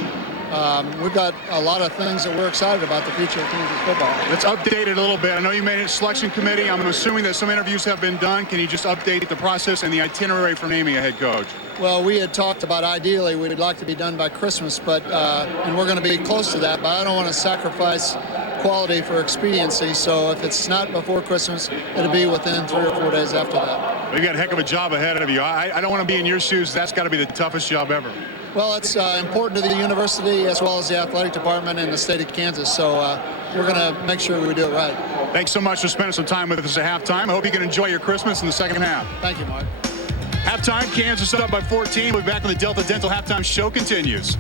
we've got a lot of things that we're excited about the future of Kansas football. Let's update it a little bit. I know you made a selection committee. I'm assuming that some interviews have been done. Can you just update the process and the itinerary for naming a head coach? Well, we had talked about ideally we'd like to be done by Christmas, but and we're going to be close to that, but I don't want to sacrifice quality for expediency, so if it's not before Christmas, it'll be within 3 or 4 days after that. We've got a heck of a job ahead of you. I don't want to be in your shoes. That's got to be the toughest job ever. Well, it's important to the university as well as the athletic department in the state of Kansas, so we're going to make sure we do it right. Thanks so much for spending some time with us at halftime. I hope you can enjoy your Christmas in the second half. Thank you, Mark. Halftime, Kansas up by 14. We'll be back when the Delta Dental Halftime Show continues.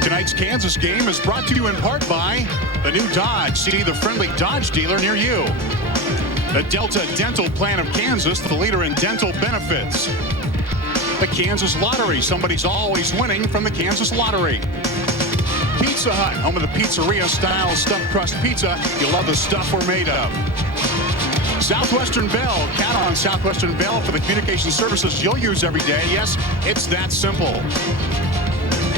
Tonight's Kansas game is brought to you in part by the new Dodge. See the friendly Dodge dealer near you. The Delta Dental Plan of Kansas, the leader in dental benefits. The Kansas Lottery. Somebody's always winning from the Kansas Lottery. Pizza Hut, home of the pizzeria-style stuffed crust pizza. You love the stuff we're made of. Southwestern Bell. Count on Southwestern Bell for the communication services you'll use every day. Yes, it's that simple.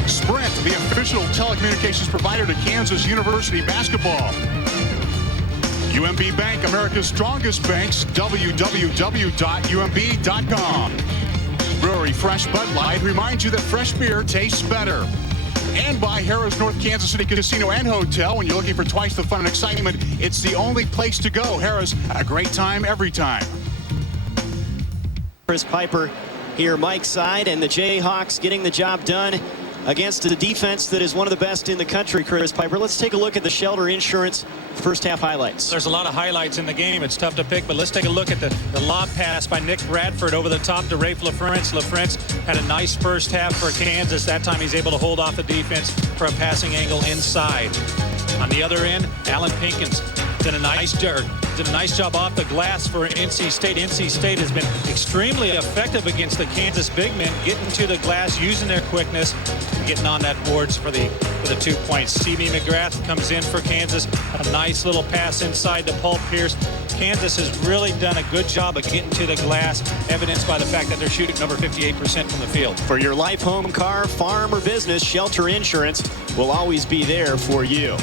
Sprint, the official telecommunications provider to Kansas University basketball. UMB Bank, America's strongest banks, www.umb.com. Brewery Fresh Bud Light reminds you that fresh beer tastes better. And by Harrah's North Kansas City Casino and Hotel. When you're looking for twice the fun and excitement, it's the only place to go. Harrah's, a great time every time. Chris Piper here, Mike's side, and the Jayhawks getting the job done against a defense that is one of the best in the country. Chris Piper, let's take a look at the Shelter Insurance first half highlights. There's a lot of highlights in the game. It's tough to pick, but let's take a look at the lob pass by Nick Bradford over the top to Rafe LaFrance. LaFrance had a nice first half for Kansas. That time he's able to hold off the defense for a passing angle inside. On the other end, Allen Pinkins did a nice job off the glass for NC State. NC State has been extremely effective against the Kansas big men, getting to the glass, using their quickness, and getting on that boards for the 2 points. C.B. McGrath comes in for Kansas. A nice little pass inside to Paul Pierce. Kansas has really done a good job of getting to the glass, evidenced by the fact that they're shooting over 58% from the field. For your life, home, car, farm, or business, Shelter Insurance will always be there for you.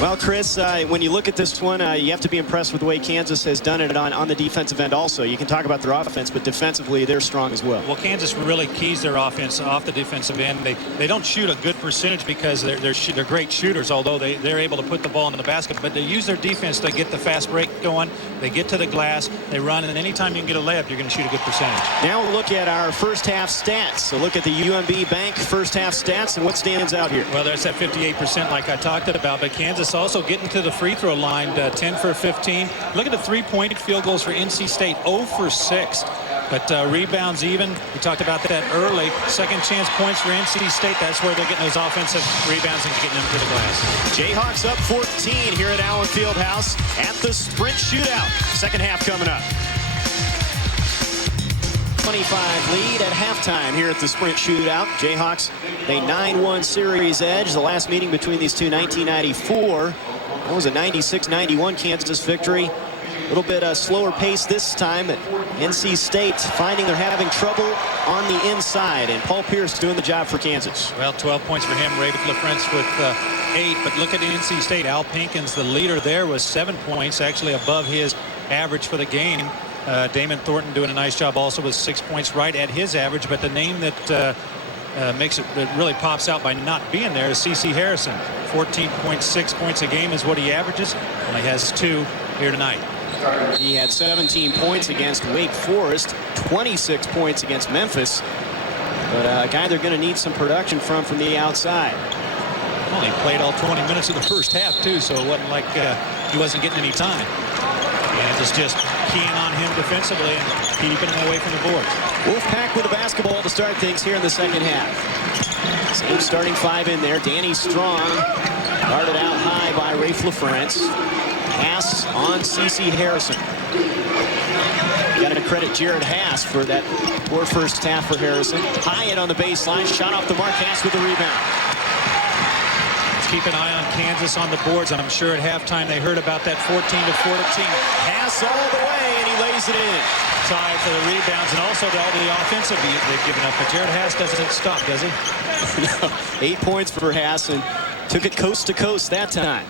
Well, Chris, when you look at this one, you have to be impressed with the way Kansas has done it on the defensive end also. You can talk about their offense, but defensively, they're strong as well. Well, Kansas really keys their offense off the defensive end. They don't shoot a good percentage because they're great shooters, although they're able to put the ball in the basket. But they use their defense to get the fast break going. They get to the glass, they run, and anytime you can get a layup, you're going to shoot a good percentage. Now we'll look at our first half stats. So look at the UMB Bank first half stats, and what stands out here? Well, there's that 58% like I talked about, but Kansas also getting to the free throw line, 10 for 15. Look at the three-point field goals for NC State, 0 for 6. But rebounds even. We talked about that early. Second chance points for NC State. That's where they're getting those offensive rebounds and getting them to the glass. Jayhawks up 14 here at Allen Fieldhouse at the Sprint Shootout. Second half coming up. 25 lead at halftime here at the Sprint Shootout. Jayhawks, a 9-1 series edge. The last meeting between these two, 1994. That was a 96-91 Kansas victory. A little bit slower pace this time. NC State finding they're having trouble on the inside, and Paul Pierce doing the job for Kansas. Well, 12 points for him. Rafe LaFrance with 8. But look at NC State. Al Pinkins, the leader there, was 7 points, actually above his average for the game. Damon Thornton doing a nice job also with 6 points, right at his average. But the name that really pops out by not being there is C.C. Harrison. 14.6 points a game is what he averages. Only has 2 here tonight. He had 17 points against Wake Forest, 26 points against Memphis. But a guy they're going to need some production from the outside. Well, he played all 20 minutes of the first half, too, so it wasn't like he wasn't getting any time. And it's just keying on him defensively and keeping him away from the board. Wolfpack with the basketball to start things here in the second half. Same starting 5 in there. Danny Strong guarded out high by Rafe LaFrance. Pass on C.C. Harrison. Got to credit Jared Haas for that poor first half for Harrison. Hyatt on the baseline, shot off the mark. Haas with the rebound. Let's keep an eye on Kansas on the boards, and I'm sure at halftime they heard about that 14-14. Haas all the way, and he lays it in. tied for the rebounds and also all the offensive they've given up. But Jared Haas doesn't stop, does he? No. 8 points for Haas and took it coast to coast that time.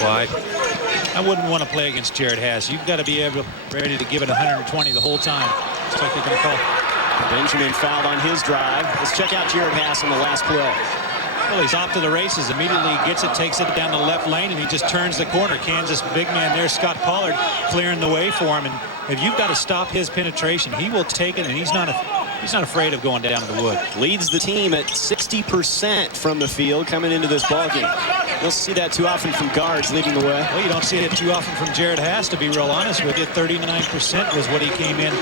Well, I wouldn't want to play against Jared Haas. You've got to be ready to give it 120 the whole time. It's like they're going to call. Benjamin fouled on his drive. Let's check out Jared Haas on the last play. Well, he's off to the races. Immediately he gets it, takes it down the left lane, and he just turns the corner. Kansas big man there, Scott Pollard, clearing the way for him. And if you've got to stop his penetration, he will take it, and he's not afraid of going down to the wood. Leads the team at 60% from the field coming into this ball game. You don't see that too often from guards leading the way. Well, you don't see it too often from Jared Haas, to be real honest with you. 39% was what he came in.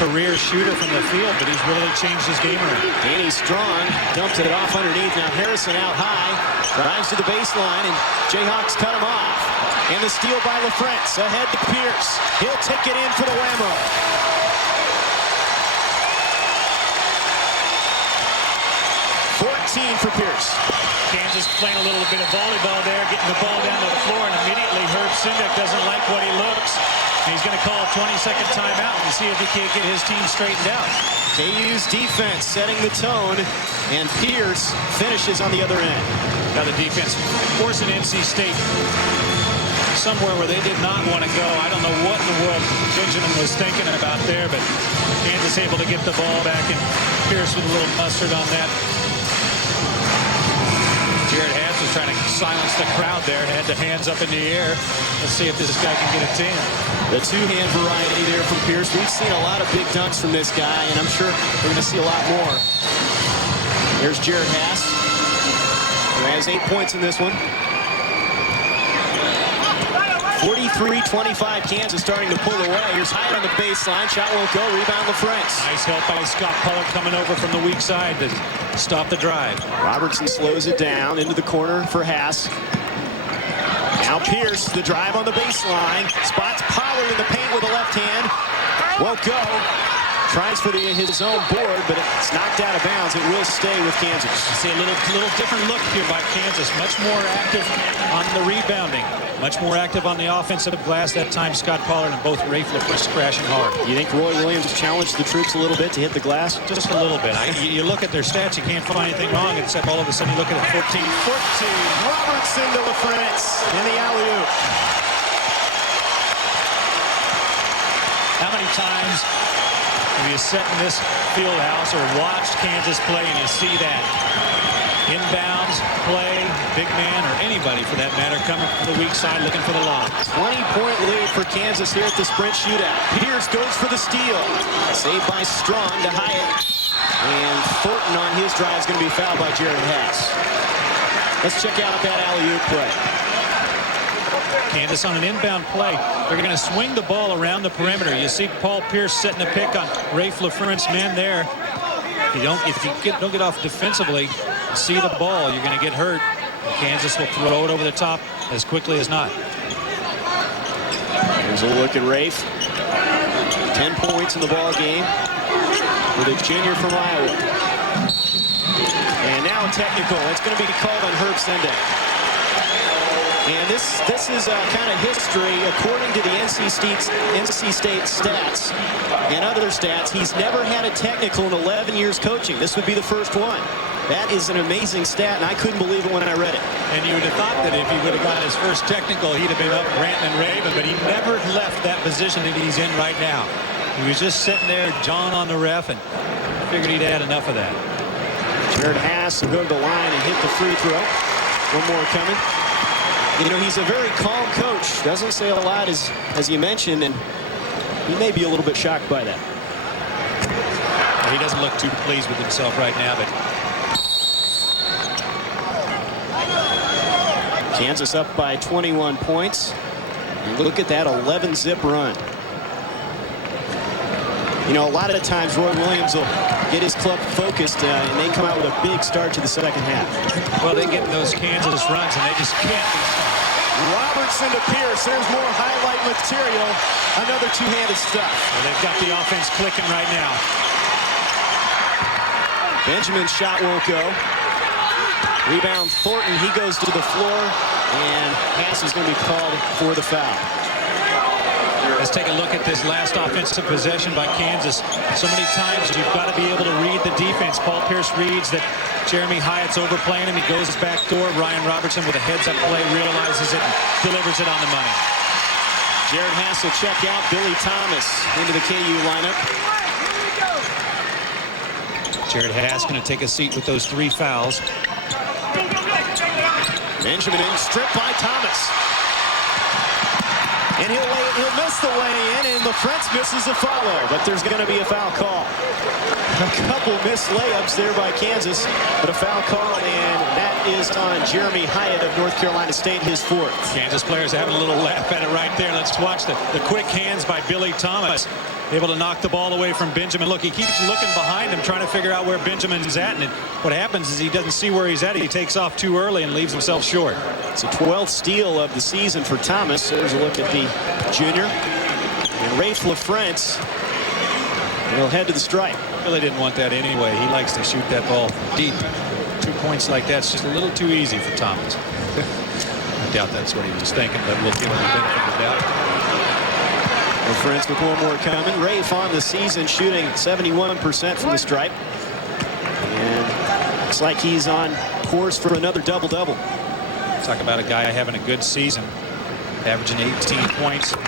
Career shooter from the field, but he's really changed his game around. Danny Strong dumped it off underneath. Now Harrison out high, drives to the baseline, and Jayhawks cut him off. And the steal by LaFrentz, ahead to Pierce. He'll take it in for the whammo. 14 for Pierce. Kansas playing a little bit of volleyball there, getting the ball down to the floor, and immediately Herb Sendek doesn't like what he looks. He's going to call a 20-second timeout and see if he can't get his team straightened out. KU's defense setting the tone, and Pierce finishes on the other end. Now the defense forcing NC State somewhere where they did not want to go. I don't know what in the world Benjamin was thinking about there, but Kansas able to get the ball back, and Pierce with a little mustard on that. Jared Haas was trying to silence the crowd there, had the hands up in the air. Let's see if this guy can get a 10. The two-hand variety there from Pierce. We've seen a lot of big dunks from this guy, and I'm sure we're going to see a lot more. There's Jared Haas, who has 8 points in this one. 43-25, Kansas starting to pull away. Here's Hyde on the baseline. Shot won't go. Rebound LaFrentz. Nice help by Scott Pollard coming over from the weak side to stop the drive. Robertson slows it down into the corner for Haas. Now Pierce, the drive on the baseline. Spots Pollard in the paint with the left hand. Won't go. Tries for his own board, but it's knocked out of bounds. It will stay with Kansas. You see a little different look here by Kansas. Much more active on the rebounding. Much more active on the offensive glass. That time Scott Pollard and both Rafe LaFrentz crashing hard. You think Roy Williams challenged the troops a little bit to hit the glass? Just a little bit. You look at their stats, you can't find anything wrong, except all of a sudden you look at it 14-14. Robertson to LaFrentz in the alley-oop. How many times have you sat in this field house or watched Kansas play and you see that? Inbounds, play, big man, or anybody for that matter coming from the weak side looking for the lob. 20-point lead for Kansas here at the sprint shootout. Pierce goes for the steal. Saved by Strong to Hyatt. And Thornton on his drive is going to be fouled by Jared Haas. Let's check out that alley-oop play. Kansas on an inbound play. They're going to swing the ball around the perimeter. You see Paul Pierce setting a pick on Rafe LaFrentz man there. If you don't get off defensively, see the ball, you're going to get hurt. Kansas will throw it over the top as quickly as not. Here's a look at Rafe. 10 points in the ball game for the junior from Iowa. And now a technical. It's going to be called on Herb Sendek. And this is kind of history. According to the NC State stats and other stats, he's never had a technical in 11 years coaching. This would be the first one. That is an amazing stat, and I couldn't believe it when I read it. And you would have thought that if he would have gotten his first technical, he'd have been up ranting and raving, but he never left that position that he's in right now. He was just sitting there, jawing on the ref, and figured he'd had enough of that. Jared Haas will go to the line and hit the free throw. One more coming. You know, he's a very calm coach. Doesn't say a lot, as you mentioned, and he may be a little bit shocked by that. He doesn't look too pleased with himself right now, but Kansas up by 21 points. And look at that 11-zip run. You know, a lot of the times Roy Williams will get his club focused and they come out with a big start to the second half. Well, they get those Kansas runs and they just can't be stopped. Robertson to Pierce. There's more highlight material. Another two-handed stuff. Well, they've got the offense clicking right now. Benjamin's shot won't go. Rebound Thornton. He goes to the floor, and pass is going to be called for the foul. Let's take a look at this last offensive possession by Kansas. So many times you've got to be able to read the defense. Paul Pierce reads that Jeremy Hyatt's overplaying him. He goes his back door. Ryan Robertson with a heads-up play realizes it and delivers it on the money. Jared Hass will check out. Billy Thomas into the KU lineup. Jared Hass going to take a seat with those 3 fouls. Benjamin stripped by Thomas. And he'll miss the way in, and LaFrentz misses a follow, but there's going to be a foul call. A couple missed layups there by Kansas, but a foul call, and that is on Jeremy Hyatt of North Carolina State, his 4th. Kansas players having a little laugh at it right there. Let's watch the quick hands by Billy Thomas. Able to knock the ball away from Benjamin. Look, he keeps looking behind him, trying to figure out where Benjamin's at. And what happens is he doesn't see where he's at. He takes off too early and leaves himself short. It's a 12th steal of the season for Thomas. There's a look at the junior. And Rafe LaFrentz will head to the stripe. Really didn't want that anyway. He likes to shoot that ball deep. 2 points like that's just a little too easy for Thomas. I doubt that's what he was thinking, but we'll give him the benefit of the doubt. LaFrentz with one more coming. Rafe on the season shooting 71% from the stripe. And looks like he's on course for another double-double. Talk about a guy having a good season. Averaging 18 points. 54%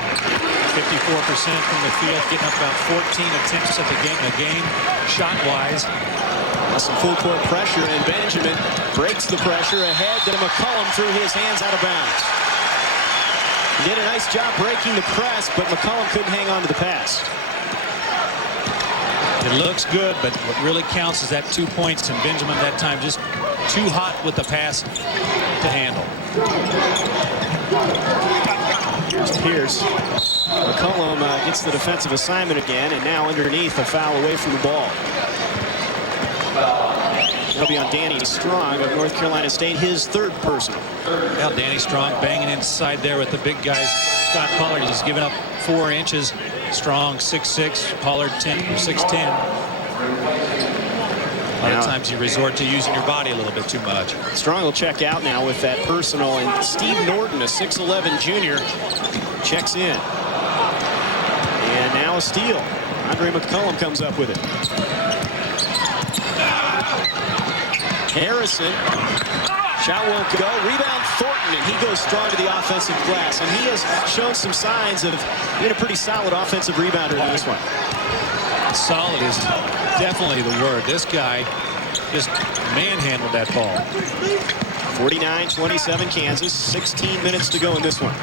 from the field. Getting up about 14 attempts at the game shot-wise. Some full court pressure, and Benjamin breaks the pressure ahead to McCollum through his hands out of bounds. He did a nice job breaking the press, but McCollum couldn't hang on to the pass. It looks good, but what really counts is that 2 points, and Benjamin that time just too hot with the pass to handle. Here's Pierce. McCollum gets the defensive assignment again, and now underneath, a foul away from the ball. That'll be on Danny Strong of North Carolina State, his 3rd personal. Well, Danny Strong banging inside there with the big guys. Scott Pollard just giving up 4 inches. Strong 6'6", Pollard 6'10". A lot of times you resort to using your body a little bit too much. Strong will check out now with that personal, and Steve Norton, a 6'11 junior, checks in. And now a steal. Andre McCollum comes up with it. Harrison, shot won't go. Rebound Thornton, and he goes strong to the offensive glass. And he has shown some signs of being a pretty solid offensive rebounder in this one. Solid is definitely the word. This guy just manhandled that ball. 49-27 Kansas. 16 minutes to go in this one.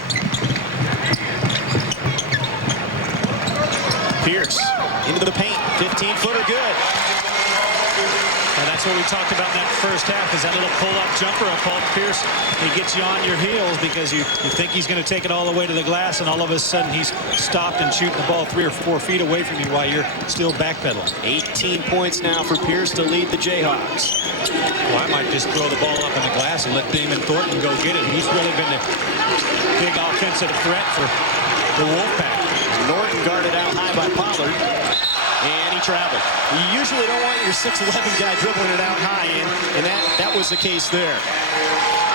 Pierce into the paint. 15-footer good. And that's what we talked about in that first half, is that little pull-up jumper of Paul Pierce. He gets you on your heels because you think he's going to take it all the way to the glass, and all of a sudden he's stopped and shooting the ball 3 or 4 feet away from you while you're still backpedaling. 18 points now for Pierce to lead the Jayhawks. Well, I might just throw the ball up in the glass and let Damon Thornton go get it. He's really been a big offensive threat for the Wolfpack. Norton guarded out high by Pollard. And he traveled. You usually don't want your 6'11 guy dribbling it out high, and that was the case there.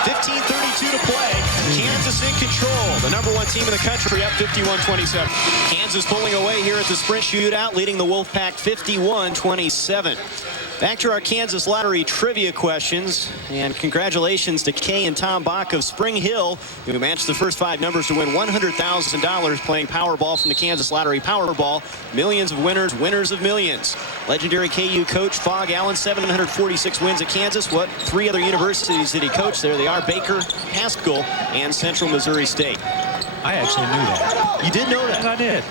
15:32 to play. Kansas in control. The #1 team in the country up 51-27. Kansas pulling away here at the Sprint Shootout, leading the Wolfpack 51-27. Back to our Kansas Lottery trivia questions, and congratulations to Kay and Tom Bach of Spring Hill, who matched the first 5 numbers to win $100,000 playing Powerball from the Kansas Lottery Powerball. Millions of winners, winners of millions. Legendary KU coach Fogg Allen, 746 wins at Kansas. What 3 other universities did he coach there? They are Baker, Haskell, and Central Missouri State. I actually knew that. You did know that? I did.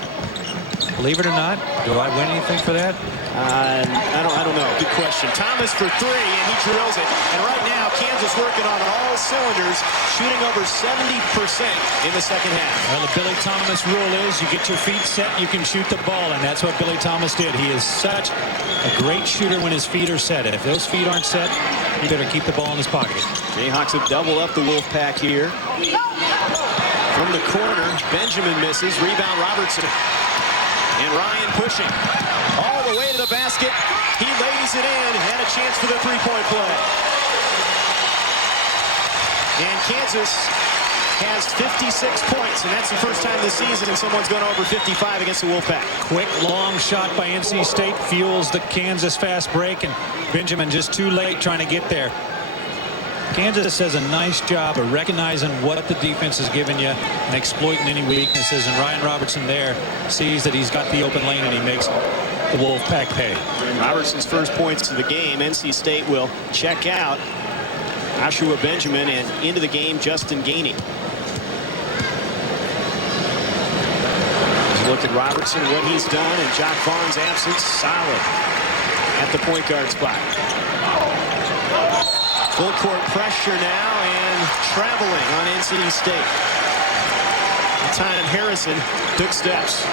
Believe it or not, do I win anything for that? I don't know. Good question. Thomas for 3, and he drills it. And right now, Kansas working on all cylinders, shooting over 70% in the second half. Well, the Billy Thomas rule is you get your feet set, you can shoot the ball, and that's what Billy Thomas did. He is such a great shooter when his feet are set. And if those feet aren't set, he better keep the ball in his pocket. Jayhawks have doubled up the Wolfpack here. From the corner, Benjamin misses. Rebound Robertson. And Ryan pushing all the way to the basket. He lays it in and a chance for the 3-point play. And Kansas has 56 points, and that's the first time this season and someone's gone over 55 against the Wolfpack. Quick, long shot by NC State fuels the Kansas fast break, and Benjamin just too late trying to get there. Kansas does a nice job of recognizing what the defense is giving you and exploiting any weaknesses, and Ryan Robertson there sees that he's got the open lane and he makes the Wolfpack pay. Robertson's first points of the game. NC State will check out Joshua Benjamin, and into the game Justin Gainey. Look at Robertson, what he's done, and Jock Vaughn's absence, solid at the point guard spot. Full court pressure now, and traveling on NC State. The time Harrison took steps.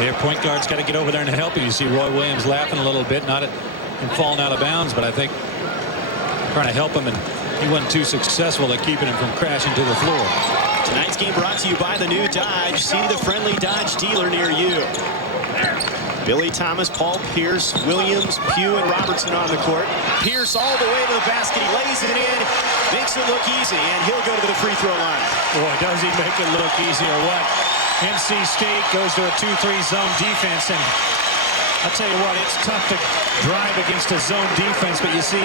Their point guard's got to get over there and help him. You see Roy Williams laughing a little bit, not at him falling out of bounds, but I think trying to help him, and he wasn't too successful at keeping him from crashing to the floor. Tonight's game brought to you by the new Dodge. See the friendly Dodge dealer near you. Billy Thomas, Paul Pierce, Williams, Pugh, and Robertson on the court. Pierce all the way to the basket. He lays it in, makes it look easy, and he'll go to the free throw line. Boy, does he make it look easy or what? NC State goes to a 2-3 zone defense, and I'll tell you what, it's tough to drive against a zone defense, but you see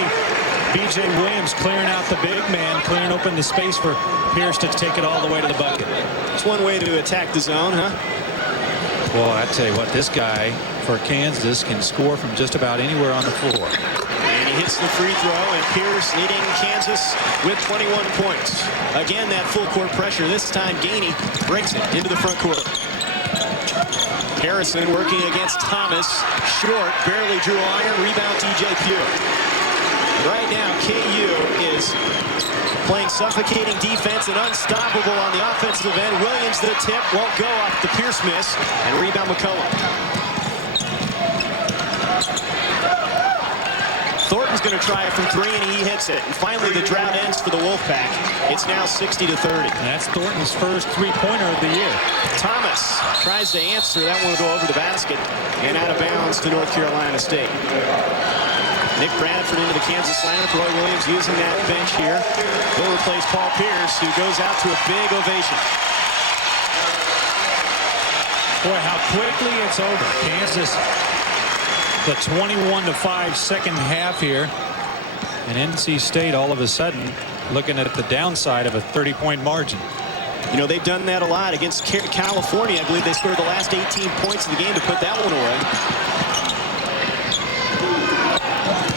B.J. Williams clearing out the big man, clearing open the space for Pierce to take it all the way to the bucket. It's one way to attack the zone, huh? Well, I tell you what, this guy for Kansas can score from just about anywhere on the floor. And he hits the free throw, and Pierce leading Kansas with 21 points. Again, that full court pressure. This time Gainey breaks it into the front court. Harrison working against Thomas. Short, barely drew iron. Rebound TJ Pugh. Right now, KU is playing suffocating defense and unstoppable on the offensive end. Williams, the tip, won't go off the Pierce miss, and rebound McCollum. Thornton's going to try it from three, and he hits it. And finally, the drought ends for the Wolfpack. It's now 60-30. That's Thornton's first three-pointer of the year. Thomas tries to answer. That one will go over the basket and out of bounds to North Carolina State. Nick Bradford into the Kansas lineup. Roy Williams using that bench here. He'll replace Paul Pierce, who goes out to a big ovation. Boy, how quickly it's over. Kansas, the 21-5 second half here. And NC State all of a sudden looking at the downside of a 30-point margin. You know, they've done that a lot against California. I believe they scored the last 18 points of the game to put that one away.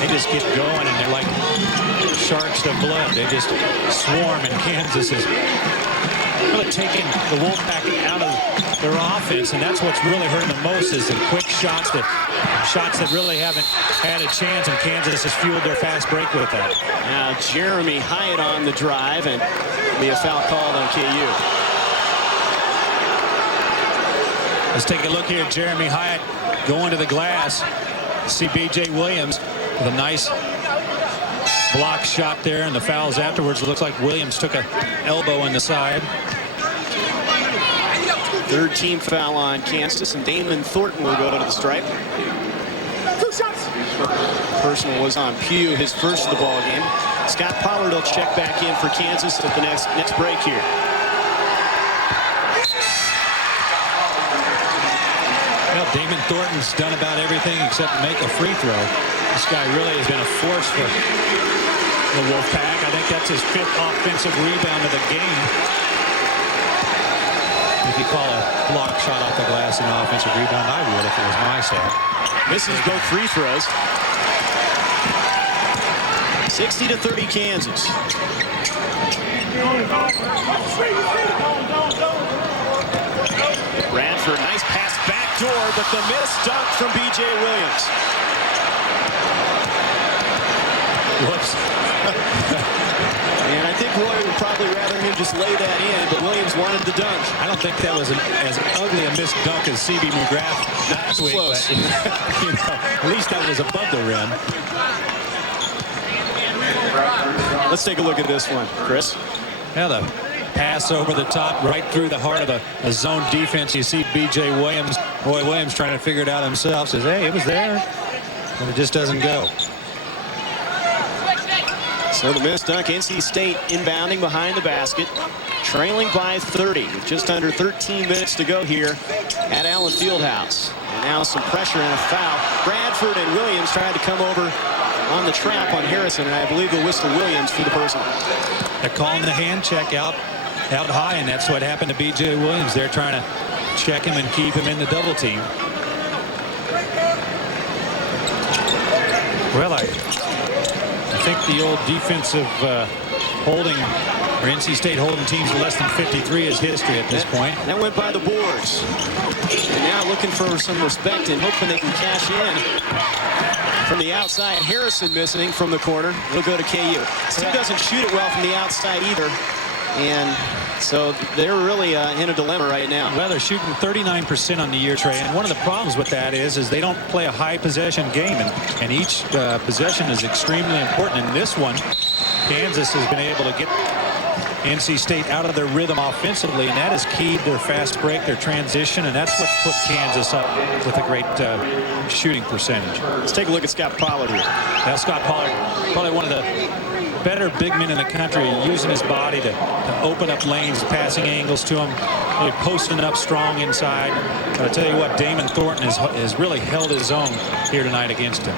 They just get going, and they're like sharks of blood. They just swarm, and Kansas is really taking the Wolfpack out of their offense, and that's what's really hurting the most is the quick shots that really haven't had a chance, and Kansas has fueled their fast break with that. Now Jeremy Hyatt on the drive, and be a foul called on KU. Let's take a look here. Jeremy Hyatt going to the glass. See B.J. Williams with a nice block shot there, and the fouls afterwards. It looks like Williams took an elbow in the side. Third team foul on Kansas, and Damon Thornton will go to the stripe. Personal was on Pugh, his first of the ball game. Scott Pollard will check back in for Kansas at the next break here. Well, Damon Thornton's done about everything except make a free throw. This guy really has been a force for the Wolfpack. I think that's his fifth offensive rebound of the game. If you call a block shot off the glass an offensive rebound, I would if it was my side. Misses both free throws. 60-30 Kansas. Bradford, nice pass backdoor, but the missed dunk from B.J. Williams. Whoops. And I think Roy would probably rather him just lay that in, but Williams wanted the dunk. I don't think that was as ugly a missed dunk as C.B. McGrath. That's close. But, you know, at least that was above the rim. Let's take a look at this one, Chris. Yeah, the pass over the top, right through the heart of a zone defense. You see B.J. Williams, Roy Williams trying to figure it out himself. Says, hey, it was there, but it just doesn't go. So the missed dunk, NC State inbounding behind the basket, trailing by 30 with just under 13 minutes to go here at Allen Fieldhouse. And now some pressure and a foul. Bradford and Williams trying to come over on the trap on Harrison, and I believe they'll whistle Williams for the personal. They're calling the hand check out high, and that's what happened to B.J. Williams. They're trying to check him and keep him in the double team. Well, I think the old defensive holding, or NC State holding teams less than 53 is history at this point. That went by the boards. And now looking for some respect and hoping they can cash in. From the outside, Harrison missing from the corner. It'll go to KU. Stu doesn't shoot it well from the outside either. And so they're really in a dilemma right now. Well, they're shooting 39% on the year, Trey. And one of the problems with that is they don't play a high possession game. And each possession is extremely important. In this one, Kansas has been able to get NC State out of their rhythm offensively, and that has keyed their fast break, their transition, and that's what put Kansas up with a great shooting percentage. Let's take a look at Scott Pollard here. Now, Scott Pollard, probably one of the better big men in the country, using his body to open up lanes, passing angles to him, really posting up strong inside. But I tell you what, Damon Thornton has really held his own here tonight against him.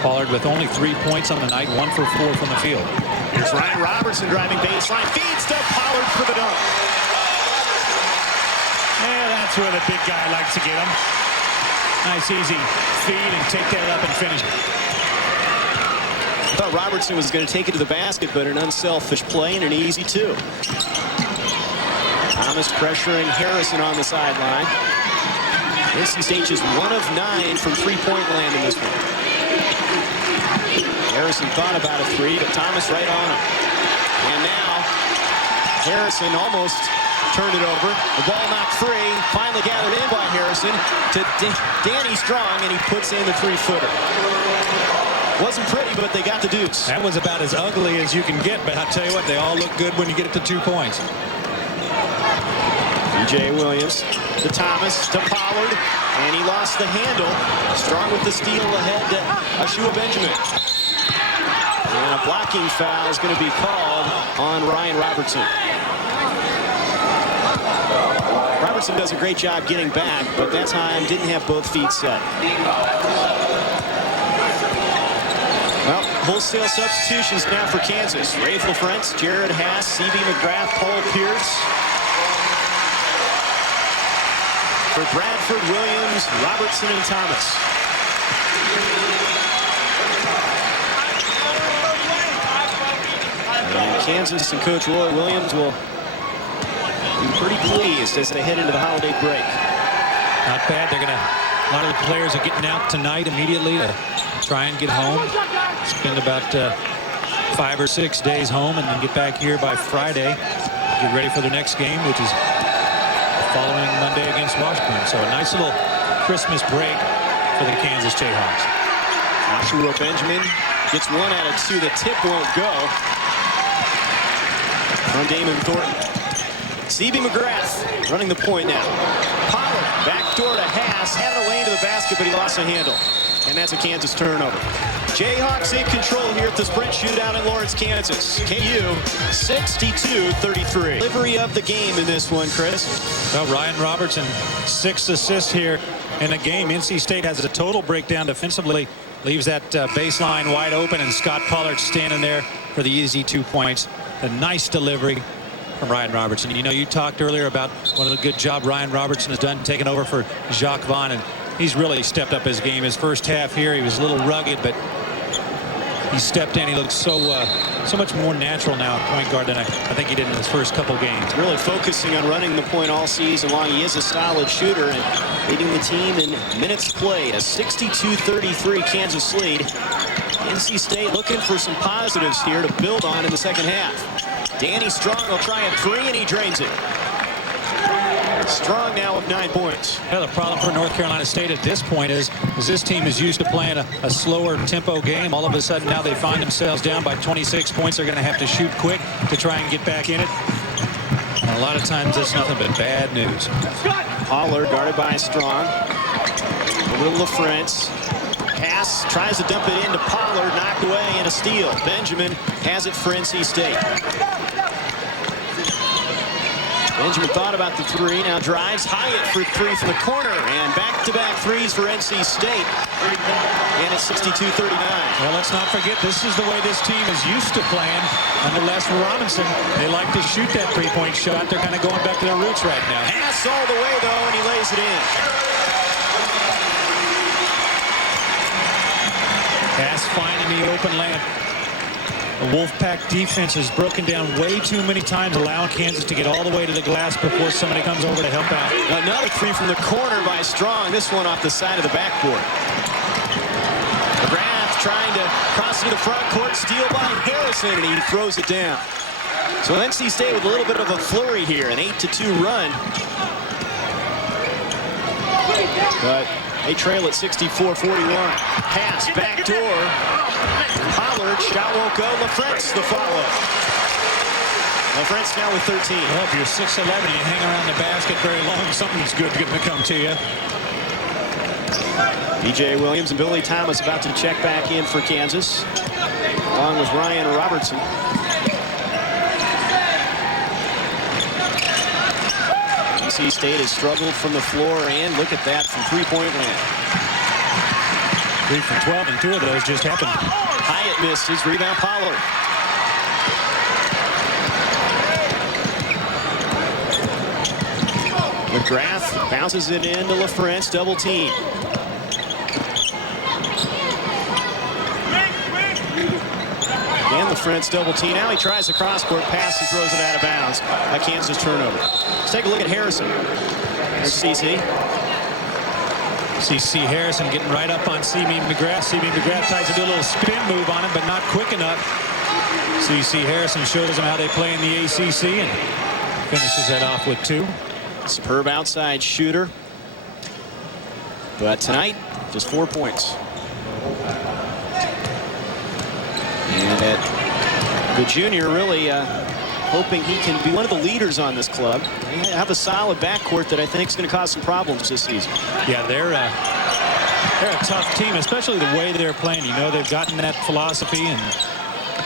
Pollard with only 3 points on the night, 1 for 4 from the field. Here's Ryan Robertson driving baseline, feeds to Pollard for the dunk. Yeah, that's where the big guy likes to get him. Nice easy feed and take that up and finish it. I thought Robertson was going to take it to the basket, but an unselfish play and an easy two. Thomas pressuring Harrison on the sideline. NC State just 1 of 9 from three-point land in this one. Harrison thought about a three, but Thomas right on him. And now Harrison almost turned it over. The ball knocked free. Finally gathered in by Harrison to Danny Strong, and he puts in the three-footer. Wasn't pretty, but they got the deuce. That was about as ugly as you can get, but I'll tell you what, they all look good when you get it to 2 points. B.J. Williams to Thomas to Pollard, and he lost the handle. Strong with the steal ahead to Ashua Benjamin. And a blocking foul is going to be called on Ryan Robertson. Robertson does a great job getting back, but that time didn't have both feet set. Well, wholesale substitutions now for Kansas. Rafe LaFrentz, Jared Haas, C.B. McGrath, Paul Pierce. For Bradford, Williams, Robertson, and Thomas. And Kansas and Coach Roy Williams will be pretty pleased as they head into the holiday break. Not bad. A lot of the players are getting out tonight immediately to try and get home. Spend about 5 or 6 days home and then get back here by Friday. Get ready for their next game, which is following Monday against Washburn. So a nice little Christmas break for the Kansas Jayhawks. Joshua Benjamin gets 1 out of 2. The tip won't go on Damon Thornton. C.B. McGrath running the point now. Pollard backdoor to Haas, had a lane to the basket, but he lost the handle. And that's a Kansas turnover. Jayhawks in control here at the Sprint Shootout in Lawrence, Kansas. KU 62-33. Delivery of the game in this one, Chris. Well, Ryan Robertson, 6 assists here in the game. NC State has a total breakdown defensively. Leaves that baseline wide open, and Scott Pollard standing there for the easy 2 points. A nice delivery from Ryan Robertson. You know, you talked earlier about what a good job Ryan Robertson has done taking over for Jacques Vaughn, and he's really stepped up his game. His first half here, he was a little rugged, but he stepped in. He looks so much more natural now at point guard than I think he did in his first couple games. Really focusing on running the point all season long. He is a solid shooter and leading the team in minutes played. A 62-33 Kansas lead. NC State looking for some positives here to build on in the second half. Danny Strong will try a three, and he drains it. Strong now with 9 points. Yeah, the problem for North Carolina State at this point is this team is used to playing a slower tempo game. All of a sudden now they find themselves down by 26 points. They're going to have to shoot quick to try and get back in it. And a lot of times that's nothing but bad news. Pollard guarded by Strong. Over to LaFrentz. Pass, tries to dump it into Pollard, knocked away, and a steal. Benjamin has it for NC State. Benjamin thought about the three, now drives Hyatt for three from the corner, and back-to-back threes for NC State. And it's 62-39. Well, let's not forget, this is the way this team is used to playing under Les Robinson. They like to shoot that three-point shot. They're kind of going back to their roots right now. Pass all the way, though, and he lays it in. Pass finding the open lane. The Wolfpack defense has broken down way too many times, allowing Kansas to get all the way to the glass before somebody comes over to help out. Another three from the corner by Strong. This one off the side of the backboard. McGrath trying to cross to the front court. Steal by Harrison, and he throws it down. So NC State with a little bit of a flurry here, an 8-2 run. But they trail at 64-41. Pass, back door. Pollard, shot won't go. LaFrentz the follow. LaFrentz now with 13. Well, if you're 6'11", you hang around the basket very long, something's good going to come to you. DJ Williams and Billy Thomas about to check back in for Kansas, along with Ryan Robertson. NC State has struggled from the floor, and look at that from three-point land. 3 from 12, and 2 of those just happened. Hyatt misses, rebound Pollard. McGrath bounces it into LaFrentz, double team. And LaFrentz double team. Now he tries the cross-court pass and throws it out of bounds. A Kansas turnover. Let's take a look at Harrison. There's CC. See Harrison getting right up on C.B. McGrath. C.B. McGrath tries to do a little spin move on him, but not quick enough. C.C. Harrison shows them how they play in the ACC and finishes that off with 2. Superb outside shooter. But tonight, just 4 points. And the junior really hoping he can be one of the leaders on this club. They have a solid backcourt that I think is going to cause some problems this season. Yeah, they're a tough team, especially the way they're playing. You know, they've gotten that philosophy, and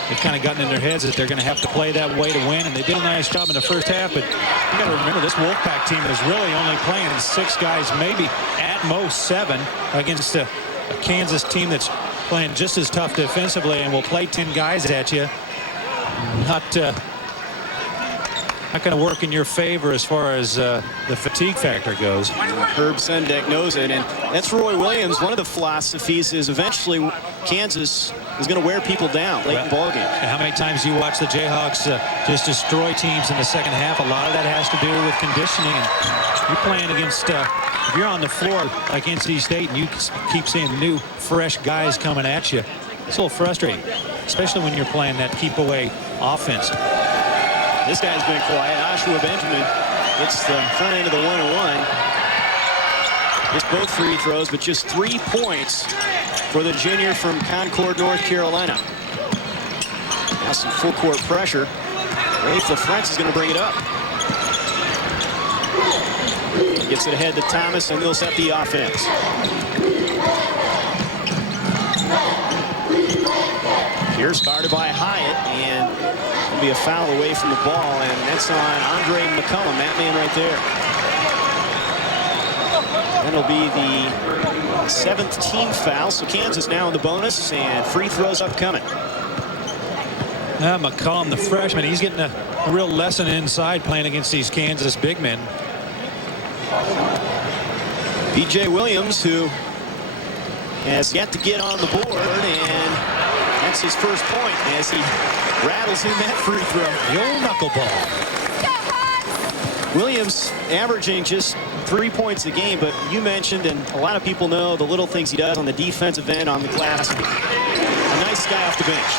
they've kind of gotten in their heads that they're going to have to play that way to win. And they did a nice job in the first half, but you got to remember this Wolfpack team is really only playing 6 guys, maybe at most 7, against a Kansas team that's playing just as tough defensively and will play 10 guys at you. Not going to work in your favor as far as the fatigue factor goes. Herb Sendek knows it, and that's Roy Williams. One of the philosophies is eventually Kansas is going to wear people down late in the ballgame. How many times you watch the Jayhawks just destroy teams in the second half? A lot of that has to do with conditioning. And you're playing against, if you're on the floor like NC State and you keep seeing new, fresh guys coming at you, it's a little frustrating, especially when you're playing that keep-away offense. This guy's been quiet. Joshua Benjamin hits the front end of the 1-1. It's both free throws, but just 3 points for the junior from Concord, North Carolina. Now some full court pressure. Rafe LaFrentz is going to bring it up. Gets it ahead to Thomas, and they'll set the offense. Here's guarded by Hyatt, and it'll be a foul away from the ball, and that's on Andre McCullum, that man right there. That'll be the 7th team foul, so Kansas now in the bonus, and free throws upcoming. McCollum, the freshman, he's getting a real lesson inside playing against these Kansas big men. B.J. Williams, who has yet to get on the board, and that's his first point as he rattles in that free throw. The old knuckleball. Williams averaging just 3 points a game, but you mentioned, and a lot of people know, the little things he does on the defensive end on the glass. A nice guy off the bench.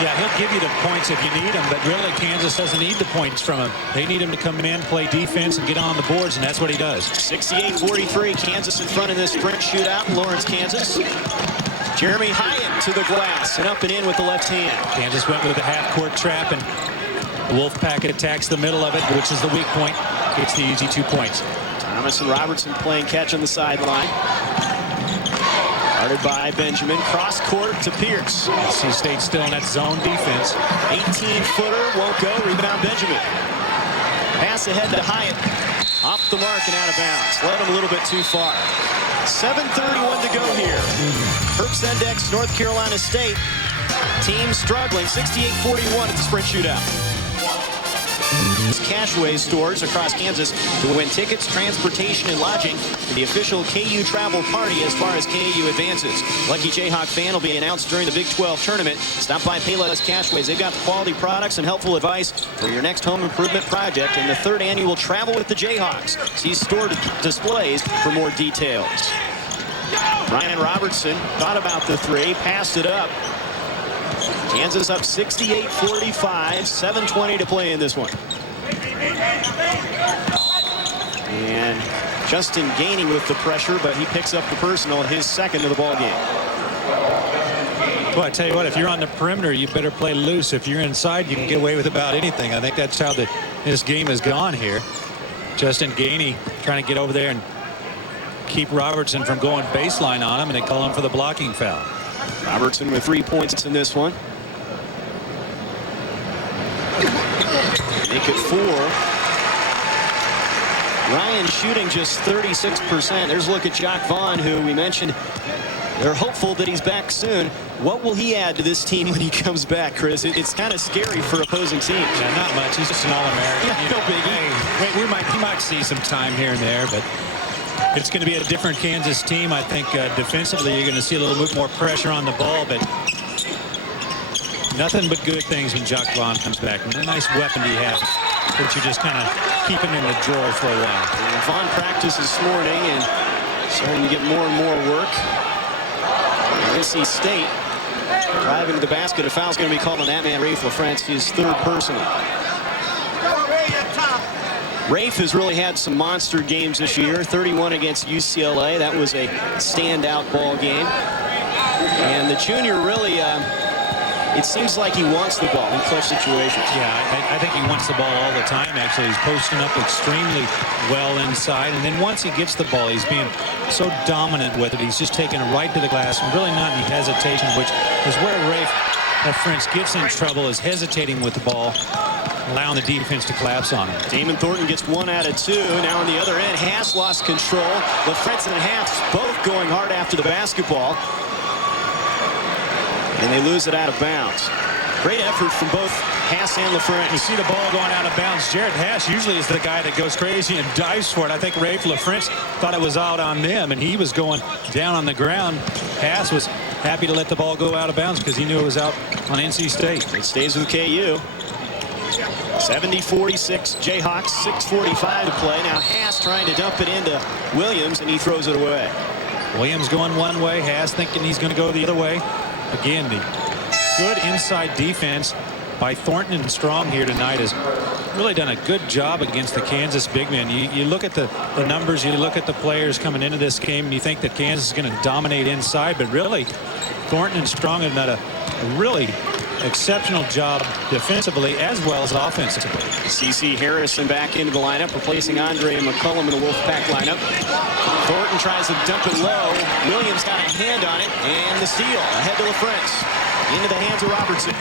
Yeah, he'll give you the points if you need them, but really Kansas doesn't need the points from him. They need him to come in, play defense, and get on the boards, and that's what he does. 68-43, Kansas in front in this sprint shootout in Lawrence, Kansas. Jeremy Hyatt to the glass and up and in with the left hand. Kansas went with a half-court trap, and the Wolfpack attacks the middle of it, which is the weak point. Gets the easy 2 points. Thomas and Robertson playing catch on the sideline. Guarded by Benjamin. Cross court to Pierce. NC State still in that zone defense. 18-footer won't go. Rebound Benjamin. Pass ahead to Hyatt. Off the mark and out of bounds. Led him a little bit too far. 7:31 to go here. Herb Sendek's North Carolina State. Team struggling. 68-41 at the Sprint Shootout. Cashway stores across Kansas to win tickets, transportation, and lodging for the official KU travel party as far as KU advances. Lucky Jayhawk fan will be announced during the Big 12 tournament. Stop by Payless Cashways. They've got quality products and helpful advice for your next home improvement project in the 3rd annual Travel with the Jayhawks. See store displays for more details. Ryan Robertson thought about the three, passed it up. Kansas up 68-45, 7:20 to play in this one. And Justin Gainey with the pressure, but he picks up the personal, his second of the ball game. Well, I tell you what, if you're on the perimeter, you better play loose. If you're inside, you can get away with about anything. I think that's how this game has gone here. Justin Gainey trying to get over there and keep Robertson from going baseline on him, and they call him for the blocking foul. Robertson with 3 points in this one. Make it 4. Ryan shooting just 36%. There's a look at Jock Vaughn, who we mentioned. They're hopeful that he's back soon. What will he add to this team when he comes back, Chris? It's kind of scary for opposing teams. Yeah, not much. He's just an All-American. Yeah, no biggie. Hey, he might see some time here and there, but it's going to be a different Kansas team. I think defensively you're going to see a little bit more pressure on the ball, but nothing but good things when Jock Vaughn comes back. And a nice weapon do you have that you just kind of keep him in the drawer for a while. And Vaughn practiced this morning and starting to get more and more work. NC State driving to the basket. A foul's going to be called on that man, Rafe LaFrance, his 3rd personal. Rafe has really had some monster games this year. 31 against UCLA. That was a standout ball game. And the junior really, it seems like he wants the ball in clutch situations. Yeah, I think he wants the ball all the time, actually. He's posting up extremely well inside. And then once he gets the ball, he's being so dominant with it. He's just taking it right to the glass and really not any hesitation, which is where Rafe LaFrance gets in trouble, is hesitating with the ball, allowing the defense to collapse on him. Damon Thornton gets 1 out of 2. Now on the other end, Haas lost control. LaFrance and Haas both going hard after the basketball. And they lose it out of bounds. Great effort from both Haas and LaFrance. You see the ball going out of bounds. Jared Haas usually is the guy that goes crazy and dives for it. I think Rafe LaFrance thought it was out on them, and he was going down on the ground. Haas was happy to let the ball go out of bounds because he knew it was out on NC State. It stays with KU. 70-46 Jayhawks, 6:45 to play. Now Haas trying to dump it into Williams, and he throws it away. Williams going one way, Haas thinking he's going to go the other way. Again, the good inside defense by Thornton and Strong here tonight has really done a good job against the Kansas big men. You look at the numbers, you look at the players coming into this game, and you think that Kansas is going to dominate inside, but really Thornton and Strong have done a really exceptional job defensively as well as offensively. C.C. Harrison back into the lineup, replacing Andre McCullum in the Wolfpack lineup. Thornton tries to dump it low. Williams got a hand on it, and the steal ahead to LaFrance. Into the hands of Robertson.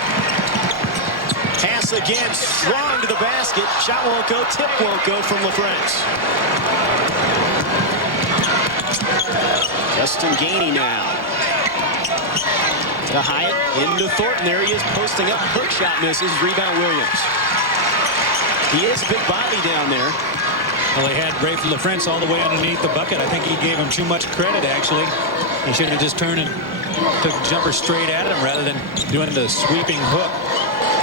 Pass again, Strong to the basket. Shot won't go, tip won't go from LaFrance. Justin Gainey now. To Hyatt, into Thornton. There he is, posting up. Hook shot misses. Rebound Williams. He is a big body down there. Well, he had Rafe LaFrance all the way underneath the bucket. I think he gave him too much credit, actually. He should have just turned and took the jumper straight at him rather than doing the sweeping hook.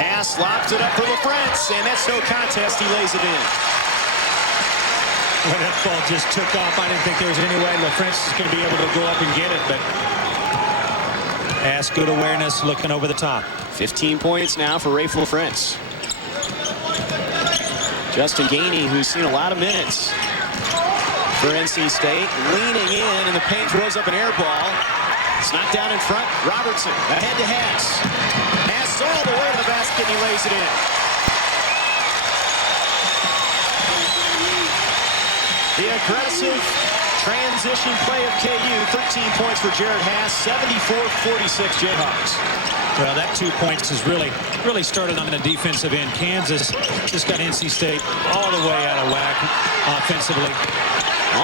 Pass lobs it up for LaFrance, and that's no contest. He lays it in. When that ball just took off, I didn't think there was any way LaFrance was going to be able to go up and get it, but Haas, good awareness, looking over the top. 15 points now for Rafe LaFrance. Justin Gainey, who's seen a lot of minutes for NC State, leaning in, and the paint throws up an air ball. It's knocked down in front. Robertson ahead to Haas. Haas all the way to the basket, and he lays it in. The aggressive Transition play of KU, 13 points for Jared Haas, 74-46 Jayhawks. Well, that 2 points has really started on the defensive end. Kansas just got NC State all the way out of whack offensively.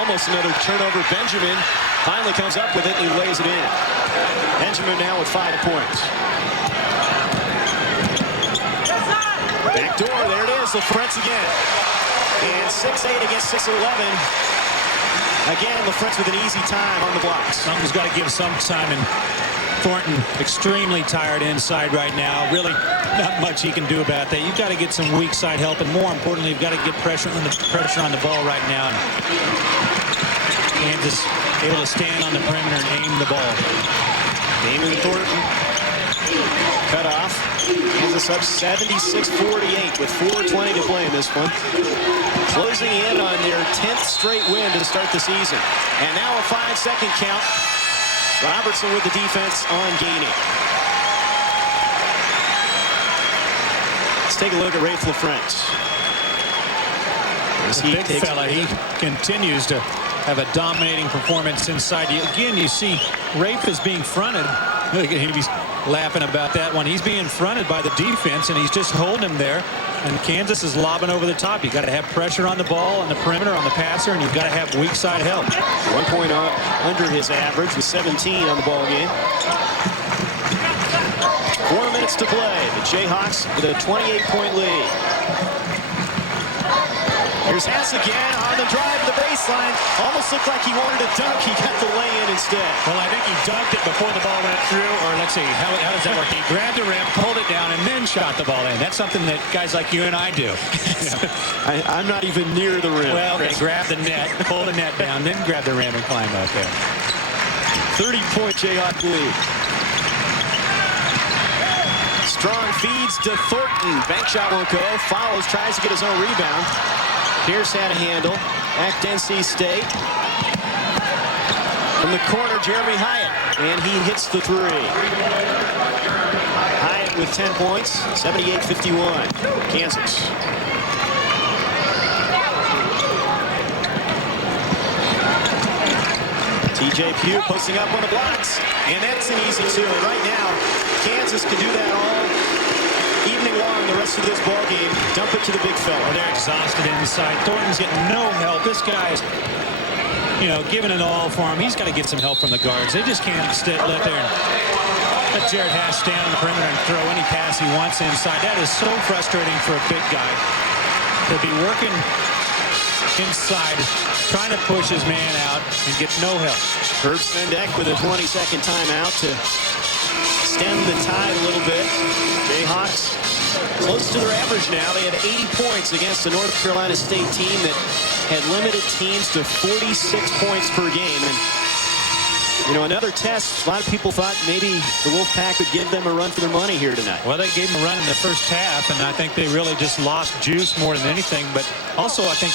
Almost another turnover. Benjamin finally comes up with it and he lays it in. Benjamin now with 5 points. Back door, there it is, LaFrentz again. And 6'8" against 6'11". Again, LaFrentz with an easy time on the blocks. Something's got to give some time, and Thornton extremely tired inside right now. Really not much he can do about that. You've got to get some weak side help, and more importantly, you've got to get pressure on the ball right now. And Kansas able to stand on the perimeter and aim the ball. Damon Thornton cut off. Kansas up 76-48 with 4:20 to play in this one. Closing in on their 10th straight win to start the season. And now a 5-second count. Robertson with the defense on Gainey. Let's take a look at Rafe LaFrentz. Big fella, he continues to have a dominating performance inside. Again, you see Rafe is being fronted. He's laughing about that one. He's being fronted by the defense, and he's just holding him there. And Kansas is lobbing over the top. You've got to have pressure on the ball, on the perimeter, on the passer, and you've got to have weak side help. 1 point under his average with 17 on the ball game. 4 minutes to play. The Jayhawks with a 28-point lead. Here's Haas again on the drive to the baseline. Almost looked like he wanted to dunk. He got the lay-in instead. Well, I think he dunked it before the ball went through, or let's see, how does that work? He grabbed the rim, pulled it down, and then shot the ball in. That's something that guys like you and I do. I'm not even near the rim. Well, okay, grab the net, pull the net down, then grab the rim and climb out there. 30-point Jayhawk lead. Strong feeds to Thornton. Bank shot won't go. Follows, tries to get his own rebound. Pierce had a handle. Back to NC State. From the corner, Jeremy Hyatt. And he hits the three. Hyatt with 10 points. 78-51. Kansas. TJ Pugh posting up on the blocks. And that's an easy two. And right now, Kansas can do that all evening long, the rest of this ball game. Dump it to the big fella. They're exhausted inside. Thornton's getting no help. This guy's, giving it all for him. He's got to get some help from the guards. They just can't let Jared Haas stand on the perimeter and throw any pass he wants inside. That is so frustrating for a big guy to be working inside, trying to push his man out and get no help. Herb Sendek with a 20-second timeout to stem the tide a little bit. Jayhawks close to their average now. They had 80 points against the North Carolina State team that had limited teams to 46 points per game. And, another test. A lot of people thought maybe the Wolfpack would give them a run for their money here tonight. Well, they gave them a run in the first half, and I think they really just lost juice more than anything. But also, I think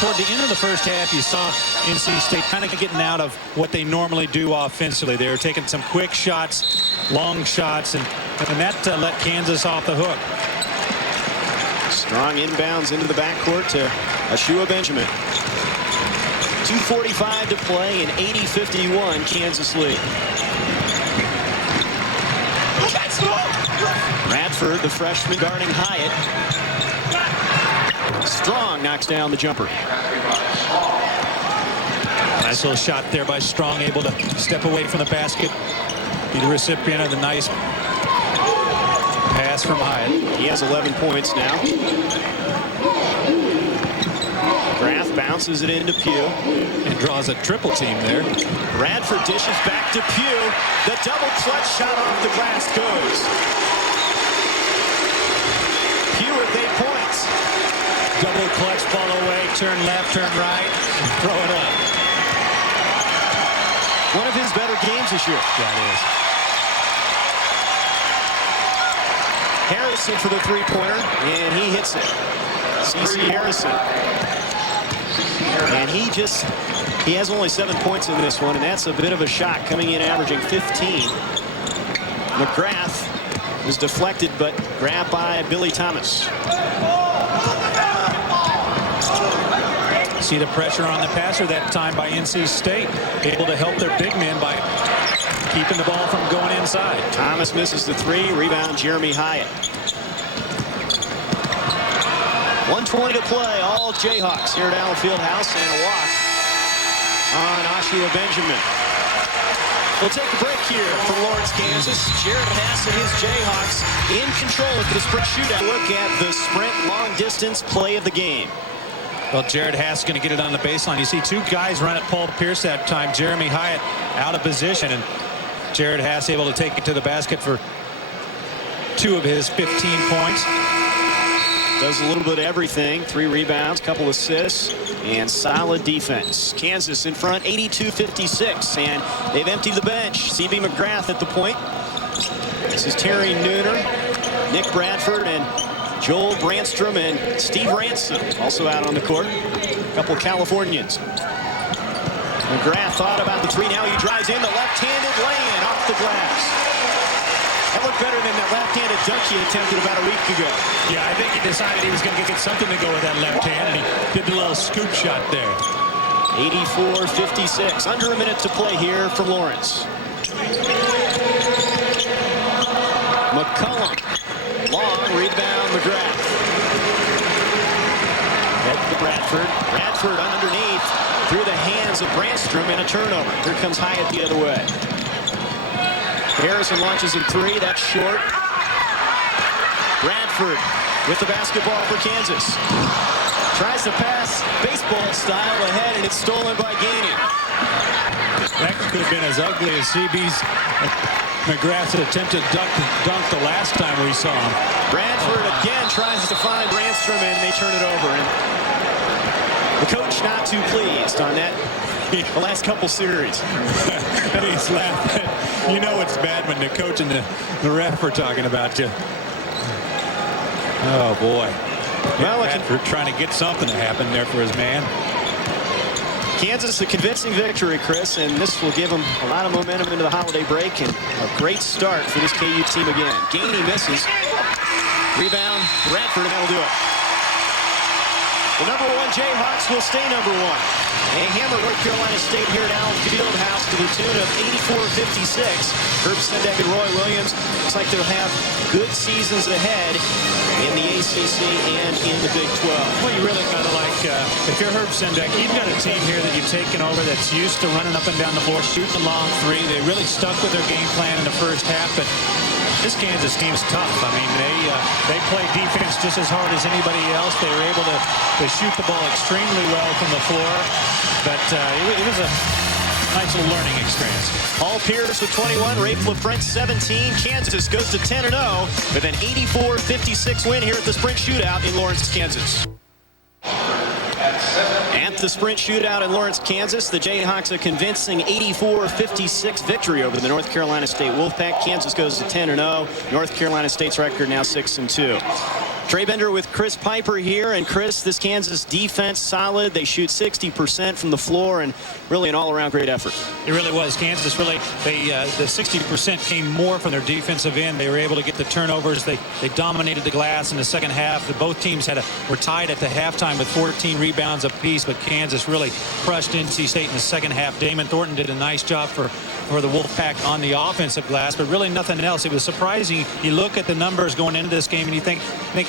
toward the end of the first half, you saw NC State kind of getting out of what they normally do offensively. They were taking some quick shots, long shots, and that let Kansas off the hook. Strong inbounds into the backcourt to Ashua Benjamin. 2:45 to play in 80-51 Kansas lead. Radford, the freshman, guarding Hyatt. Strong knocks down the jumper. Nice little shot there by Strong, able to step away from the basket. Be the recipient of the nice pass from Hyatt. He has 11 points now. Graff bounces it into Pugh. And draws a triple team there. Radford dishes back to Pugh. The double clutch shot off the glass goes. Pugh with 8 points. Double clutch, ball away, turn left, turn right, and throw it up. One of his better games this year. Yeah, it is. Harrison for the three-pointer, and he hits it. C.C. Harrison. And he has only 7 points in this one, and that's a bit of a shock, coming in averaging 15. McGrath was deflected, but grabbed by Billy Thomas. See the pressure on the passer that time by NC State, able to help their big men by keeping the ball from going inside. Thomas misses the three. Rebound, Jeremy Hyatt. 1:20 to play. All Jayhawks here at Allen Fieldhouse, and a walk on Oshua Benjamin. We'll take a break here from Lawrence, Kansas. Jared Hass and his Jayhawks in control of the sprint shootout. Look at the sprint long distance play of the game. Well, Jared Hass is going to get it on the baseline. You see two guys run at Paul Pierce that time. Jeremy Hyatt out of position, and Jared Hass able to take it to the basket for 2 of his 15 points. Does a little bit of everything. 3 rebounds, couple assists, and solid defense. Kansas in front 82-56, and they've emptied the bench. C.B. McGrath at the point. This is Terry Nooner, Nick Bradford, and Joel Brandstrom, and Steve Ransom also out on the court. A couple of Californians. McGrath thought about the three. Now he drives in the left-handed lay-in off the glass. That looked better than that left-handed dunk he attempted about a week ago. Yeah, I think he decided he was going to get something to go with that left hand, and he did the little scoop shot there. 84-56. Under a minute to play here from Lawrence. McCullum. Long rebound, McGrath. Head to Bradford. Bradford underneath through the hands of Brandstrom, and a turnover. Here comes Hyatt the other way. Harrison launches in 3. That's short. Bradford with the basketball for Kansas. Tries to pass baseball style ahead, and it's stolen by Gainey. That could have been as ugly as CB's McGrath's attempted dunk the last time we saw him. Bradford again tries to find Brandstrom, and they turn it over. And the coach not too pleased on that. The last couple series. He's laughing. You know it's bad when the coach and the ref are talking about you. Oh, boy. Well, Bradford trying to get something to happen there for his man. Kansas, a convincing victory, Chris, and this will give them a lot of momentum into the holiday break, and a great start for this KU team again. Gainey misses. Rebound, Bradford, and that'll do it. The number 1 Jayhawks will stay number 1. They hammer North Carolina State here at Allen Fieldhouse to the tune of 84-56. Herb Sendek and Roy Williams looks like they'll have good seasons ahead in the ACC and in the Big 12. Well, you really got to if you're Herb Sendek, you've got a team here that you've taken over that's used to running up and down the floor, shooting a long 3. They really stuck with their game plan in the first half, but this Kansas team's tough. I mean, they play defense just as hard as anybody else. They were able to shoot the ball extremely well from the floor, but it was a nice little learning experience. Paul Pierce with 21, Rafe LaFrentz 17. Kansas goes to 10-0 with an 84-56 win here at the Sprint Shootout in Lawrence, Kansas. At the Sprint Shootout in Lawrence, Kansas, the Jayhawks a convincing 84-56 victory over the North Carolina State Wolfpack. Kansas goes to 10-0. North Carolina State's record now 6-2. Trey Bender with Chris Piper here. And Chris, this Kansas defense solid. They shoot 60% from the floor, and really an all-around great effort. It really was. Kansas really, the 60% came more from their defensive end. They were able to get the turnovers. They dominated the glass in the second half. Both teams were tied at the halftime with 14 rebounds apiece, but Kansas really crushed NC State in the second half. Damon Thornton did a nice job for the Wolfpack on the offensive glass, but really nothing else. It was surprising. You look at the numbers going into this game, and you think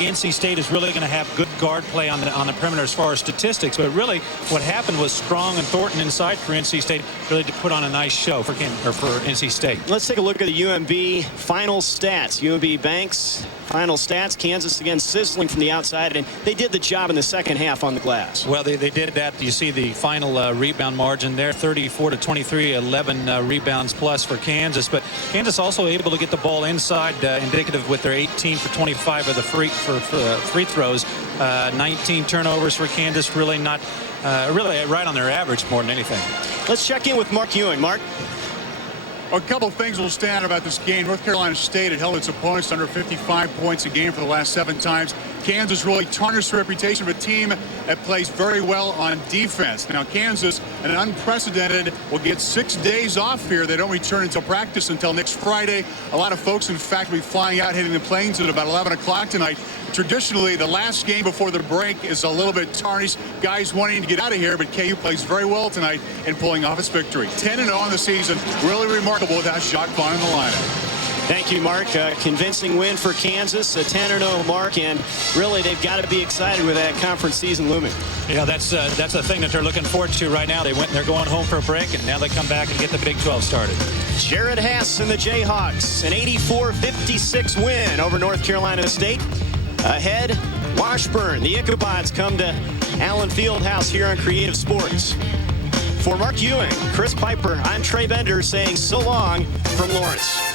NC State is really going to have good guard play on the perimeter as far as statistics, but really what happened was Strong and Thornton inside for NC State really to put on a nice show for NC State. Let's take a look at the UMB final stats. UMB Banks final stats. Kansas again sizzling from the outside, and they did the job in the second half on the glass. Well, they did that. You see the final rebound margin there, 34-23, 11 rebounds plus for Kansas, but Kansas also able to get the ball inside, indicative with their 18 for 25 of the free throws. 19 turnovers for Kansas, really not really right on their average more than anything. Let's check in with Mark Ewing. Mark? A couple of things will stand out about this game. North Carolina State had held its opponents under 55 points a game for the last 7 times. Kansas really tarnished the reputation of a team that plays very well on defense. Now, Kansas and unprecedented. Will get 6 days off here. They don't return until practice until next Friday. A lot of folks, in fact, will be flying out, hitting the planes at about 11 o'clock tonight. Traditionally, the last game before the break is a little bit tarnished. Guys wanting to get out of here, but KU plays very well tonight in pulling off its victory. 10-0 on the season. Really remarkable without Jacques Vaughn in the lineup. Thank you, Mark. Convincing win for Kansas, a 10-0 mark, and really they've got to be excited with that conference season looming. Yeah, that's the thing that they're looking forward to right now. They're going home for a break, and now they come back and get the Big 12 started. Jared Hess and the Jayhawks, an 84-56 win over North Carolina State. Ahead, Washburn. The Ichabods come to Allen Fieldhouse here on Creative Sports. For Mark Ewing, Chris Piper, I'm Trey Bender saying so long from Lawrence.